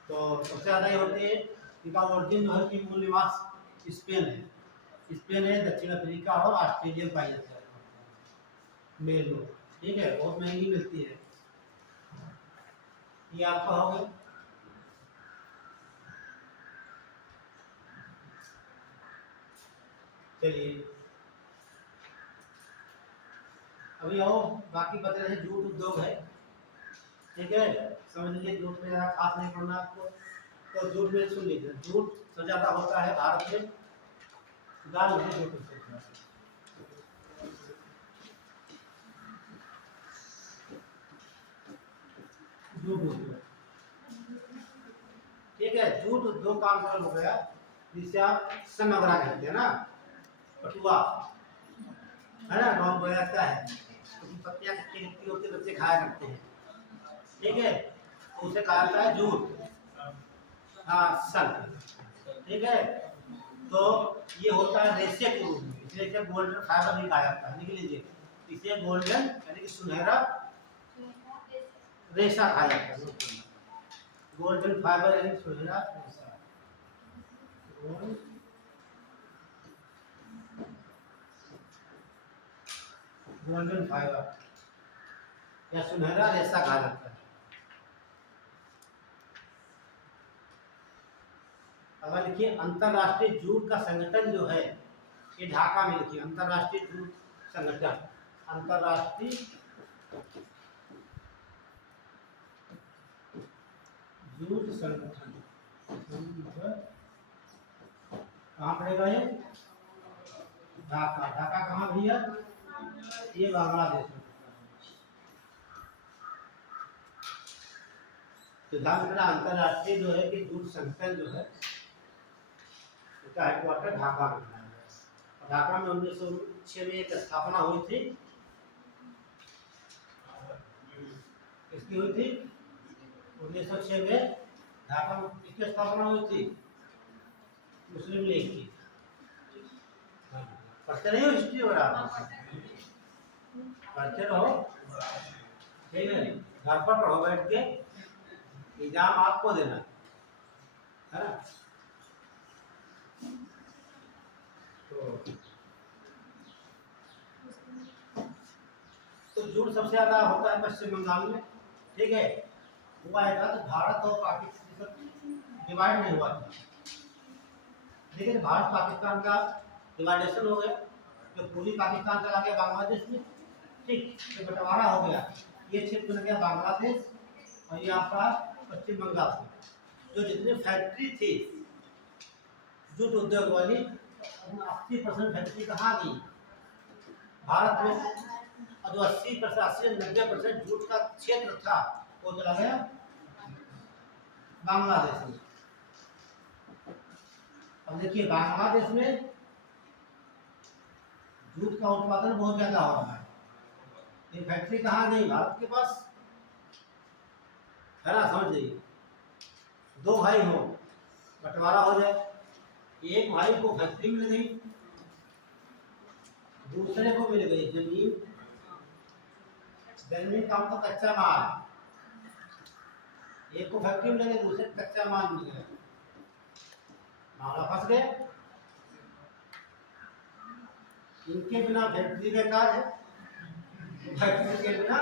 तो सबसे ज़्यादा ये होती है, इनका ओरिजिन जो है कि मूल निवास स्पेन है, स्पेन है, दक्षिण अफ्रीका और ऑस्ट्रेलिया में पाई जाता है मेलनो, ठीक है। बहुत महंगी मिलती है, ये आपका हो गया। चलिए अभी और बाकी बच रहे हैं, जूट उद्योग है, ठीक है। समझ लीजिए, जूट में ज़्यादा खास नहीं पढ़ना आपको, तो जूट में सुन लीजिए, जूट सबसे ज़्यादा होता है भारत में, दाल में जूट होता है, जूट उद्योग, ठीक है। जूट उद्योग काम सरल हो गया, जिसे आप सन वगैरह कहते हैं ना, पटुआ, है ना, गाँव में रहता है, उसकी पत्तियाँ खट्टी खट्टी होती है, बच्चे खाया करते हैं, ठीक है, तो उसे कहा जाता है जूट, हाँ सन, ठीक है। तो ये होता है रेशे के रूप में, इसलिए इसे गोल्डन फाइबर भी कहा जाता है, लिख लीजिए, इसे गोल्डन यानी कि सुनहरा रेशा कहा जाता है, गोल्डन फाइबर यानी सुनहरा रेशा, गोल्डन फाइबर या सुनहरा रेशा कहा जाता है। अगर लिखिए अंतरराष्ट्रीय जूट का संगठन जो है, ये ढाका में लिखिए, अंतरराष्ट्रीय जूट संगठन, अंतरराष्ट्रीय जूट संगठन, कहाँ पड़ेगा ये? ढाका, ढाका कहाँ भैया? ये बांग्लादेश में। तो ध्यान रखना, अंतरराष्ट्रीय जो है कि जूट संगठन जो है, उसका हेडक्वार्टर ढाका में है। ढाका में 1906 में एक स्थापना हुई थी, किसकी हुई थी? 1906 में ढाका में किसकी स्थापना हुई थी? मुस्लिम लीग की। हाँ, पढ़ते नहीं हो हिस्ट्री वगैरह? पढ़ते रहो, ठीक है। घर पर पढ़ो बैठ के, एग्जाम आपको देना है ना। तो झूठ सबसे ज्यादा होता है पश्चिम बंगाल में, ठीक है। हुआ है तो भारत और पाकिस्तान डिवाइड नहीं हुआ था, लेकिन भारत पाकिस्तान का डिवाइडेशन हो गया, जो पूरी पाकिस्तान चला गया बांग्लादेश में, ठीक, तो बंटवारा हो गया। ये क्षेत्र बन गया बांग्लादेश और ये आपका पश्चिम बंगाल से। जो जितनी फैक्ट्री थी जूट उद्योग वाली, 80% फैक्ट्री कहाँ गई? भारत में। और जो 80% 80-90% जूट का क्षेत्र था वो चला गया बांग्लादेश में। अब देखिए बांग्लादेश में जूट का उत्पादन बहुत ज्यादा हो रहा है, ये फैक्ट्री कहाँ गई? भारत के पास, है ना। समझ लीजिए, दो भाई हो, बंटवारा हो जाए, एक भाई को फैक्ट्री मिल गई, दूसरे को मिल गई जमीन, जमीन का मतलब कच्चा माल। एक को फैक्ट्री मिल गई, दूसरे को कच्चा माल मिल गया, मामला फंस गए। इनके बिना फैक्ट्री बेकार है, फैक्ट्री के बिना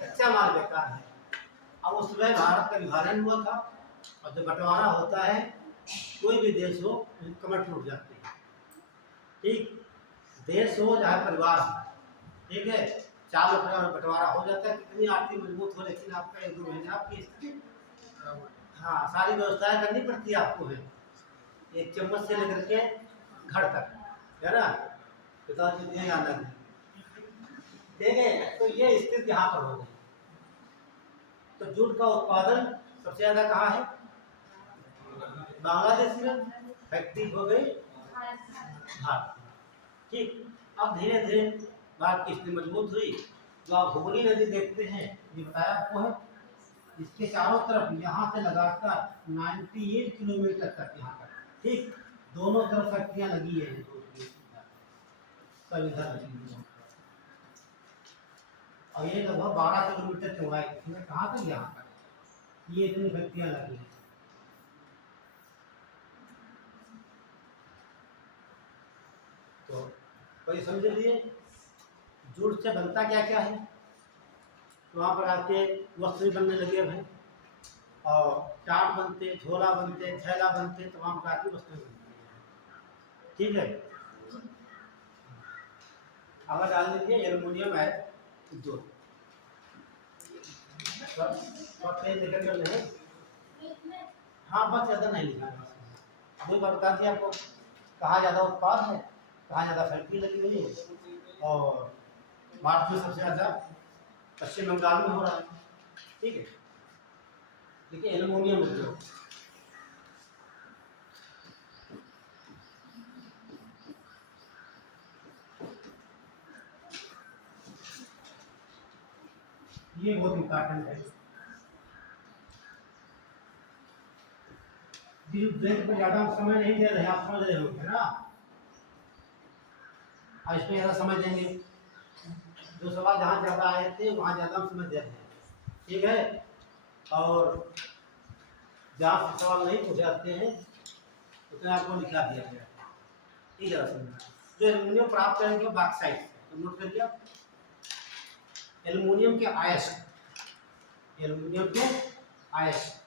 कच्चा माल बेकार है। अब उस समय भारत का विभाजन हुआ था, और जब बंटवारा होता है कोई भी देश हो, कमर टूट जाती है, ठीक। देश हो चाहे परिवार हो, ठीक है, चार परिवार में बंटवारा हो जाता है, कितनी आर्थिक मजबूत हो, लेकिन आपका 1-2 महीने आपकी स्थिति, हाँ, सारी व्यवस्थाएं करनी पड़ती है आपको है, एक चम्मच से लेकर के घर तक, है ना। पिताजी दिए या न ठीक है। तो ये स्थिति यहाँ पर हो गई। तो जूट का उत्पादन सबसे ज्यादा कहाँ है? बांग्लादेश में। फैक्ट्री हो गई भारत, ठीक। अब धीरे धीरे भारत की स्थिति मजबूत हुई। जो आप हुगली नदी देखते हैं, ये बताया आपको है, इसके चारों तरफ यहाँ से लगाकर 98 किलोमीटर तक यहाँ तक, ठीक, दोनों तरफ फैक्ट्रियाँ लगी है, सब इधर लगी है। और ये लगभग 12 किलोमीटर चौड़ाई है, कहाँ तक? यहाँ तक, ये इतनी फैक्ट्रियाँ लगी हैं। तो कोई समझ लीजिए जूट से बनता क्या क्या है। तो वहाँ पर आके वस्त्र बनने लगे अब हैं, और टाट बनते, झोला बनते, थैला बनते, तमाम प्रकार की वस्तुएं बनती हैं, ठीक है। अगर डाल दीजिए एल्युमिनियम है उद्योग, निकल कर ले। हाँ, बस ज़्यादा नहीं लिखा है, अभी बता दिया आपको कहाँ ज़्यादा उत्पाद है, कहाँ ज़्यादा फैक्ट्री लगी हुई है, और भारत में सबसे ज़्यादा पश्चिम बंगाल में हो रहा है, ठीक है। देखिए एल्युमिनियम उद्योग, ये बहुत इम्पोर्टेंट है। ब्रेक पे ज़्यादा समय नहीं दे रहे, आप समझ रहे हो, है ना। और इसमें ज़्यादा समय देंगे, जो सवाल जहाँ ज़्यादा आए थे वहाँ ज़्यादा समय दे रहे हैं, ठीक है। और जहाँ से सवाल नहीं पूछे जाते हैं उतना आपको लिखा दिया गया है, ठीक है। समझना जो एल्युमिनियम प्राप्त करेंगे बॉक्साइट, तो नोट कर लिया, एल्युमिनियम के अयस्क, एल्युमिनियम के अयस्क,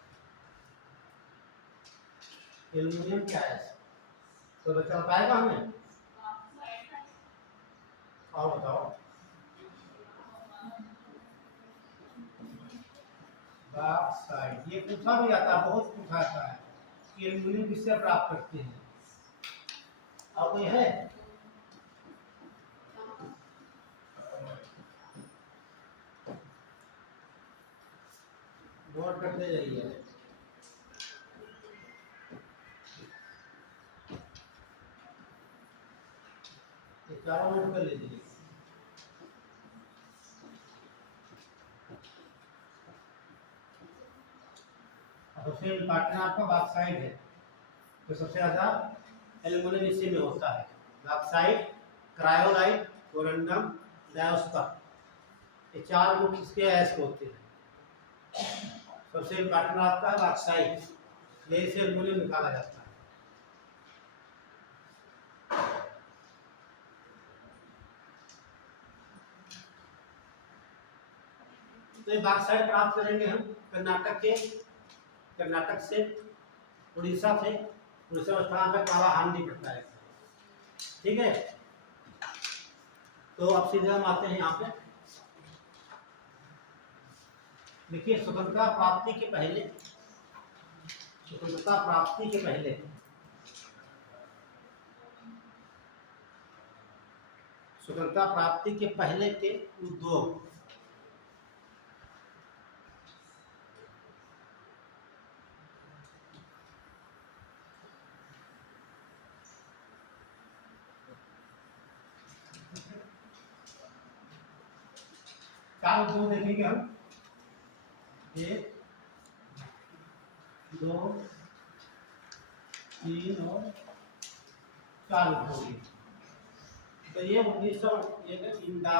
एल्युमिनियम के अयस्क, तो बता पाएगा हमें? और बताओ, बॉक्साइट, ये पूछा भी जाता है, बहुत पूछा जाता है कि एल्युमिनियम किससे प्राप्त करते हैं, और कोई है? नोट करते जाइए। चारों नोट कर लीजिए। सबसे इम्पोर्टेंट आपका बॉक्साइट है, तो सबसे ज़्यादा एल्यूमिनियम इसी में होता है। बॉक्साइट, क्रायोलाइट, कोरंडम, डायोस्पर, ये चार मुख्य इसके अयस्क होते हैं। सबसे इम्पोर्टेंट आपका है बॉक्साइट, यही से एल्यूमिनियम निकाला जाता है। तो ये बॉक्साइट प्राप्त करेंगे हम कर्नाटक से, उड़ीसा से। उड़ीसा स्थान पर काला हांडी पड़ता है, ठीक है। तो अब सीधे हम आते हैं यहाँ पे। देखिए, स्वतंत्रता प्राप्ति के पहले स्वतंत्रता प्राप्ति के पहले के उद्योग, चार उद्योग देखेंगे हम। 1, 2, 3 और 4 उद्योग। तो ये 1900 इंडिया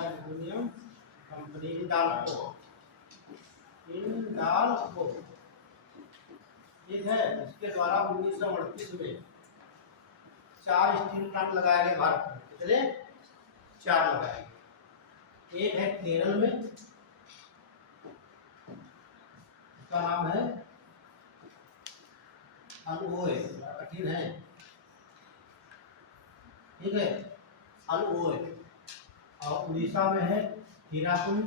एल्यूमिनियम कंपनी, हिंडाल्को, ठीक है। इसके द्वारा 1938 में 4 स्टील प्लांट लगाए गए भारत में। कितने? 4 लगाए गए। एक है केरल में, उसका नाम है अलओए, कठिन है, ठीक है, अलओए। और उड़ीसा में है हीराकुंड,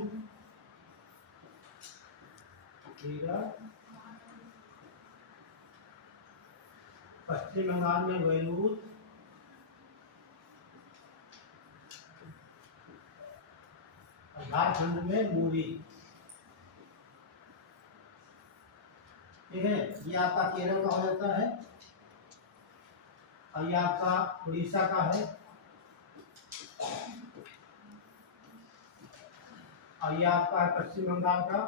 पश्चिम बंगाल में वेलूर, झारखंड में मूरी, ठीक है। ये आपका केरल का हो जाता है, और ये आपका उड़ीसा का है, और ये आपका है पश्चिम बंगाल का,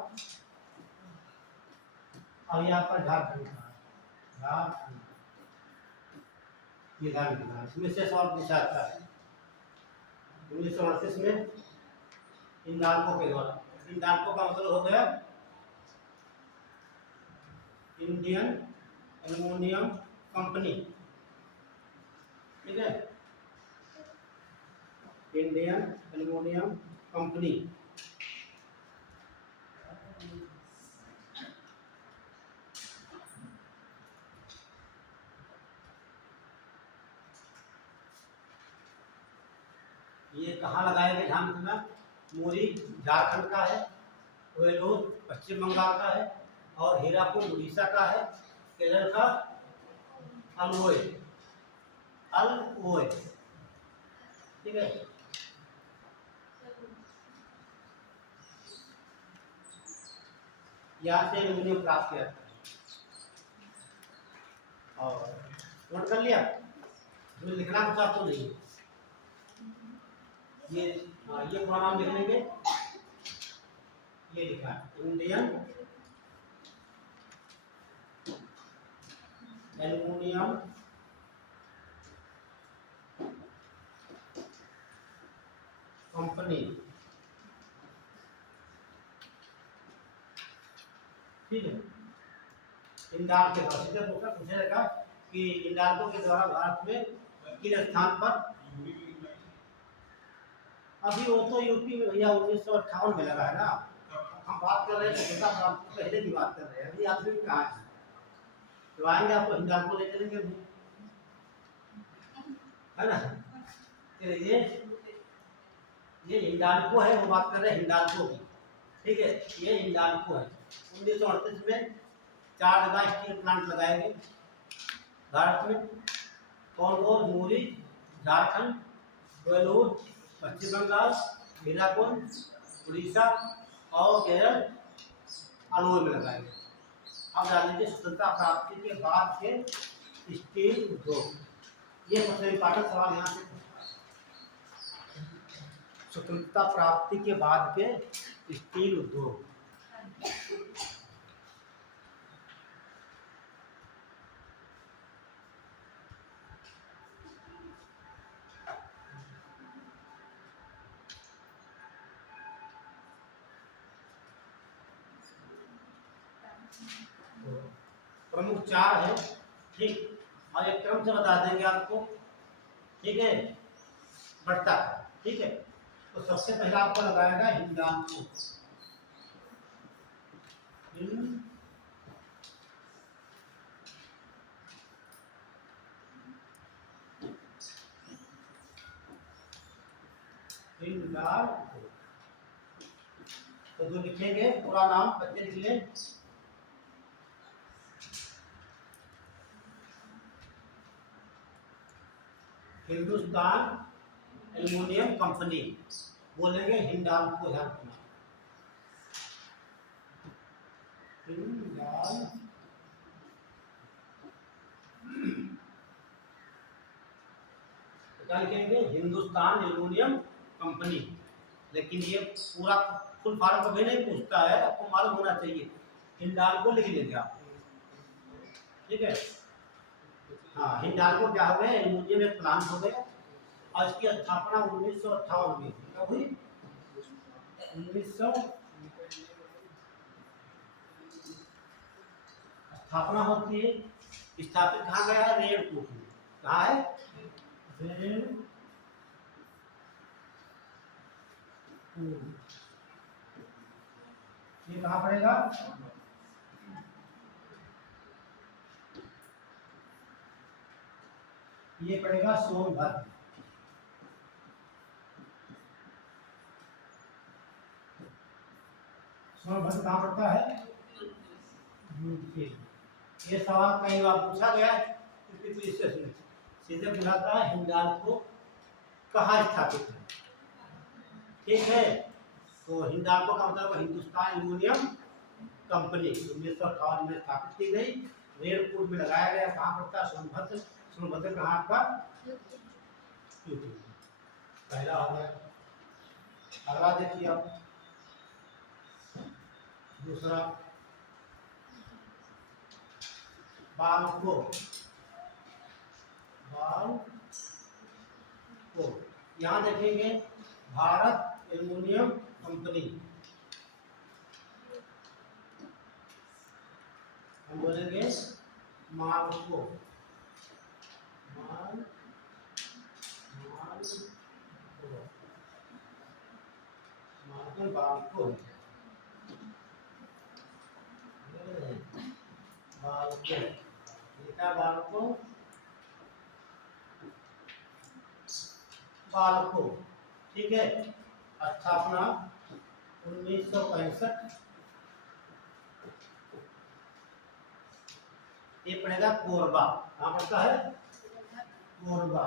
और ये आपका झारखंड का, ये झारखंड। इसमें से सवाल पूछा जाता है 1938 में हिंडाल्को के द्वारा। हिंडाल्को का मतलब हो गया इंडियन एल्यूमिनियम कंपनी, ठीक है, इंडियन एल्यूमिनियम कंपनी। ये कहाँ लगाए गए, ध्यान रखना। मूरी झारखंड का है, वेलूर पश्चिम बंगाल का है, और हीराकुंड उड़ीसा का है, केरल का अलओए, ठीक है। यहाँ से एल्यूमिनियम प्राप्त किया जाता है। और नोट कर लिया, इसमें लिखना कुछ आपको नहीं है। ये पूरा नाम लिख लेंगे, ये लिखा इंडियन एल्यूमिनियम कंपनी, ठीक है। हिंडाल्को के द्वारा, सीधे पूछेगा कि हिंडाल्को के द्वारा भारत में किस स्थान पर। अभी वो तो यूपी में भैया 1958 में लगा है ना, हम बात कर रहे हैं स्वतंत्रता प्राप्ति पहले की बात कर रहे हैं। अभी आप भी कहाँ है, तो आएंगे आपको हिंडाल्को ले चलेंगे, है ना। तो ये हिंडाल्को है, वो बात कर रहे हैं हिंडाल्को की, ठीक है। ये हिंडाल्को है। 1938 में 4 जगह स्टील प्लांट लगाए गए भारत में। कौन कौन? मूरी झारखंड, वेलूर पश्चिम बंगाल, हीराकुंड उड़ीसा, और केरल अलओए में लगाए गए। अब जान लीजिए स्वतंत्रता प्राप्ति के बाद के स्टील उद्योग। ये सबसे इम्पोर्टेंट सवाल यहाँ से। स्वतंत्रता प्राप्ति के बाद के स्टील उद्योग। प्रमुख चार है, ठीक, और एक क्रम से बता देंगे आपको, ठीक है, बढ़ता है, ठीक है। तो सबसे पहला आपको लगाएगा हिंडाल्को। हिंडाल्को, तो जो लिखेंगे पूरा नाम बच्चे लिख लें। हिंदुस्तान एल्युमिनियम कंपनी, बोलेंगे हिंडाल्को, ध्यान रखना, हिंडाल्को। क्या लिखेंगे? Hindustan aluminium company. लेकिन ये पूरा फुल फॉर्म कभी नहीं पूछता है, आपको मालूम होना चाहिए। हिंडाल्को लिख लेंगे आप, ठीक है। हाँ, हिंडाल्को क्या हो गया? एल्युमिनियम एक प्लांट हो गया और इसकी स्थापना 1958 में कब हुई? 1900 स्थापना होती है। स्थापित कहाँ गया है? रेडकोट में। कहाँ है? रेडकोट। ये कहाँ पड़ेगा? ये पड़ेगा सोनभद्र। सोनभद्र कहाँ पड़ता है? ये सवाल कई बार पूछा गया है, सीधे बुलाता है हिंडाल्को कहाँ स्थित है, ठीक है। तो हिंडाल्को का मतलब हिंदुस्तान एल्युमिनियम कंपनी 1958 में स्थापित की गई, रेडकोट में लगाया गया। कहाँ पड़ता है? सोनभद्र। सोनभद्र कहाँ आपका? पहला हो गया। अगला देखिए आप, दूसरा बाल्को। बाल्को, यहाँ देखेंगे भारत एल्युमिनियम कंपनी, हम बोलेंगे माल्को। बाल्को, बाल्को, बाल्को, ठीक है। स्थापना 1965। ये पड़ेगा कोरबा। कहाँ पड़ता है? कोरबा।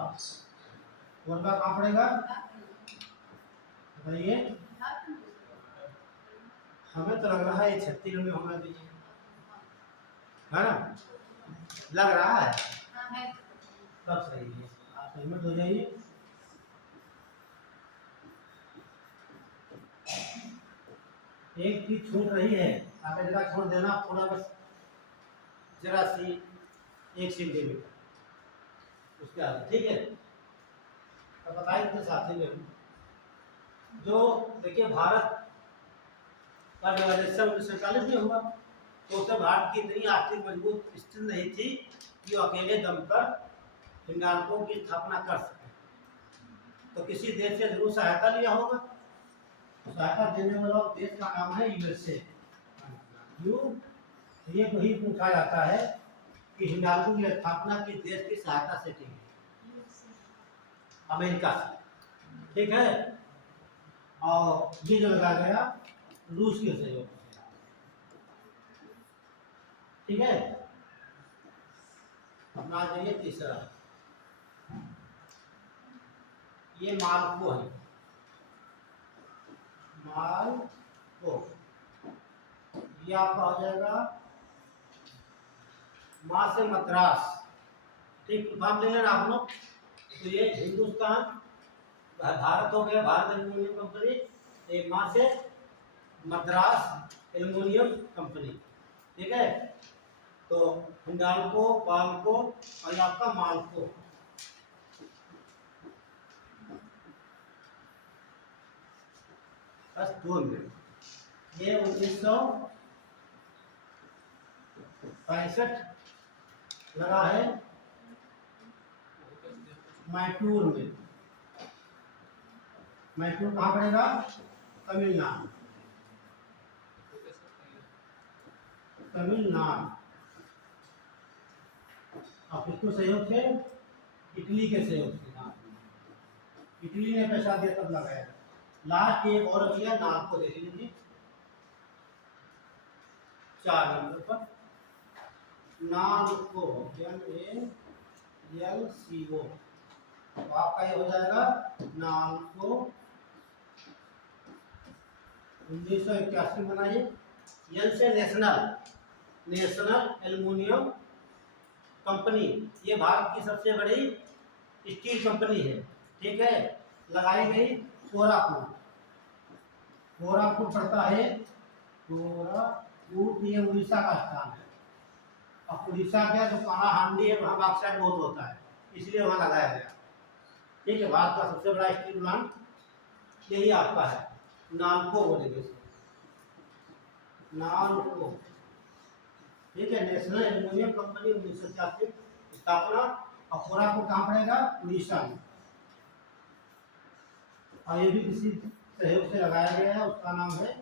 कोरबा कहाँ पड़ेगा? बताइए। हमें तो लग रहा है ये छत्तीसगढ़ में होना चाहिए, है ना? लग रहा है तब सही है, आप सहमत हो जाइए। एक चीज छूट रही है, आगे जरा छोड़ देना, थोड़ा बस जरा सी 1 सेंटीमीटर उसके आगे, ठीक है। अब बताइए तो साथी में जो देखिए भारत का रिवॉल्यूशन 1947 में हुआ, तो उससे भारत की इतनी आर्थिक मजबूत स्थिति नहीं थी कि वो अकेले दम पर हिंडाल्को की स्थापना कर सके, तो किसी देश से जरूर सहायता लिया होगा। सहायता देने वाला देश का नाम है यूएसए। ये वही पूछा जाता है कि हिंडाल्को की स्थापना किस देश की सहायता से की? अमेरिका से, ठीक है। और ये जो लगा गया रूस के सहयोग, ठीक है। अपना आ जाइए तीसरा, ये माल्को है। माल्को, ये आपका हो जाएगा माँ से मद्रास, ठीक, नाम ले लेना आप लोग। तो ये हिंदुस्तान भारत हो गया, भारत एल्यूमिनियम कंपनी। एक वहाँ से मद्रास एल्यूमिनियम कंपनी, ठीक है। तो हिंडाल्को, बाल्को और ये आपका माल्को। बस 2 मिनट। ये 1965 लगा है मैटूर में। मैटूर कहाँ पड़ेगा? तमिलनाडु। तमिलनाडु। और किसको सहयोग से? इटली के सहयोग से। इटली ने पैसा दिया तब लगाया। लास्ट एक और अभी है, नाम को देख लीजिए 4 नंबर पर नाल्को, NaLCO। तो आपका ये हो जाएगा नाल्को 1981 बनाइए। एन से नेशनल एल्यूमिनियम कंपनी। ये भारत की सबसे बड़ी स्टील कंपनी है, ठीक है। लगाई गई कोरापुट। कोरापुट पड़ता है, कोरापुट ये उड़ीसा का स्थान है। अब उड़ीसा क्या, जो कालाहांडी है वहाँ बॉक्साइट बहुत होता है, इसलिए वहाँ लगाया गया, ठीक है। भारत का सबसे बड़ा स्टील प्लांट यही आपका है, नाल्को बोलेंगे इसको, नाल्को, ठीक है। नेशनल एल्यूमिनियम कंपनी 1981 स्थापना। और कोरापुट कहाँ पड़ेगा? उड़ीसा में। और ये भी किसी सहयोग से लगाया गया है, उसका नाम है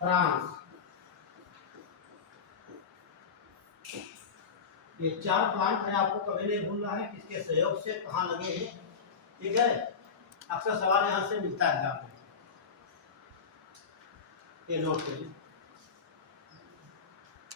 फ्रांस। ये 4 प्लांट है, आपको कभी नहीं भूलना है किसके सहयोग से कहाँ लगे हैं, ठीक है। अक्सर सवाल यहाँ से मिलता है, ये नोट करिए।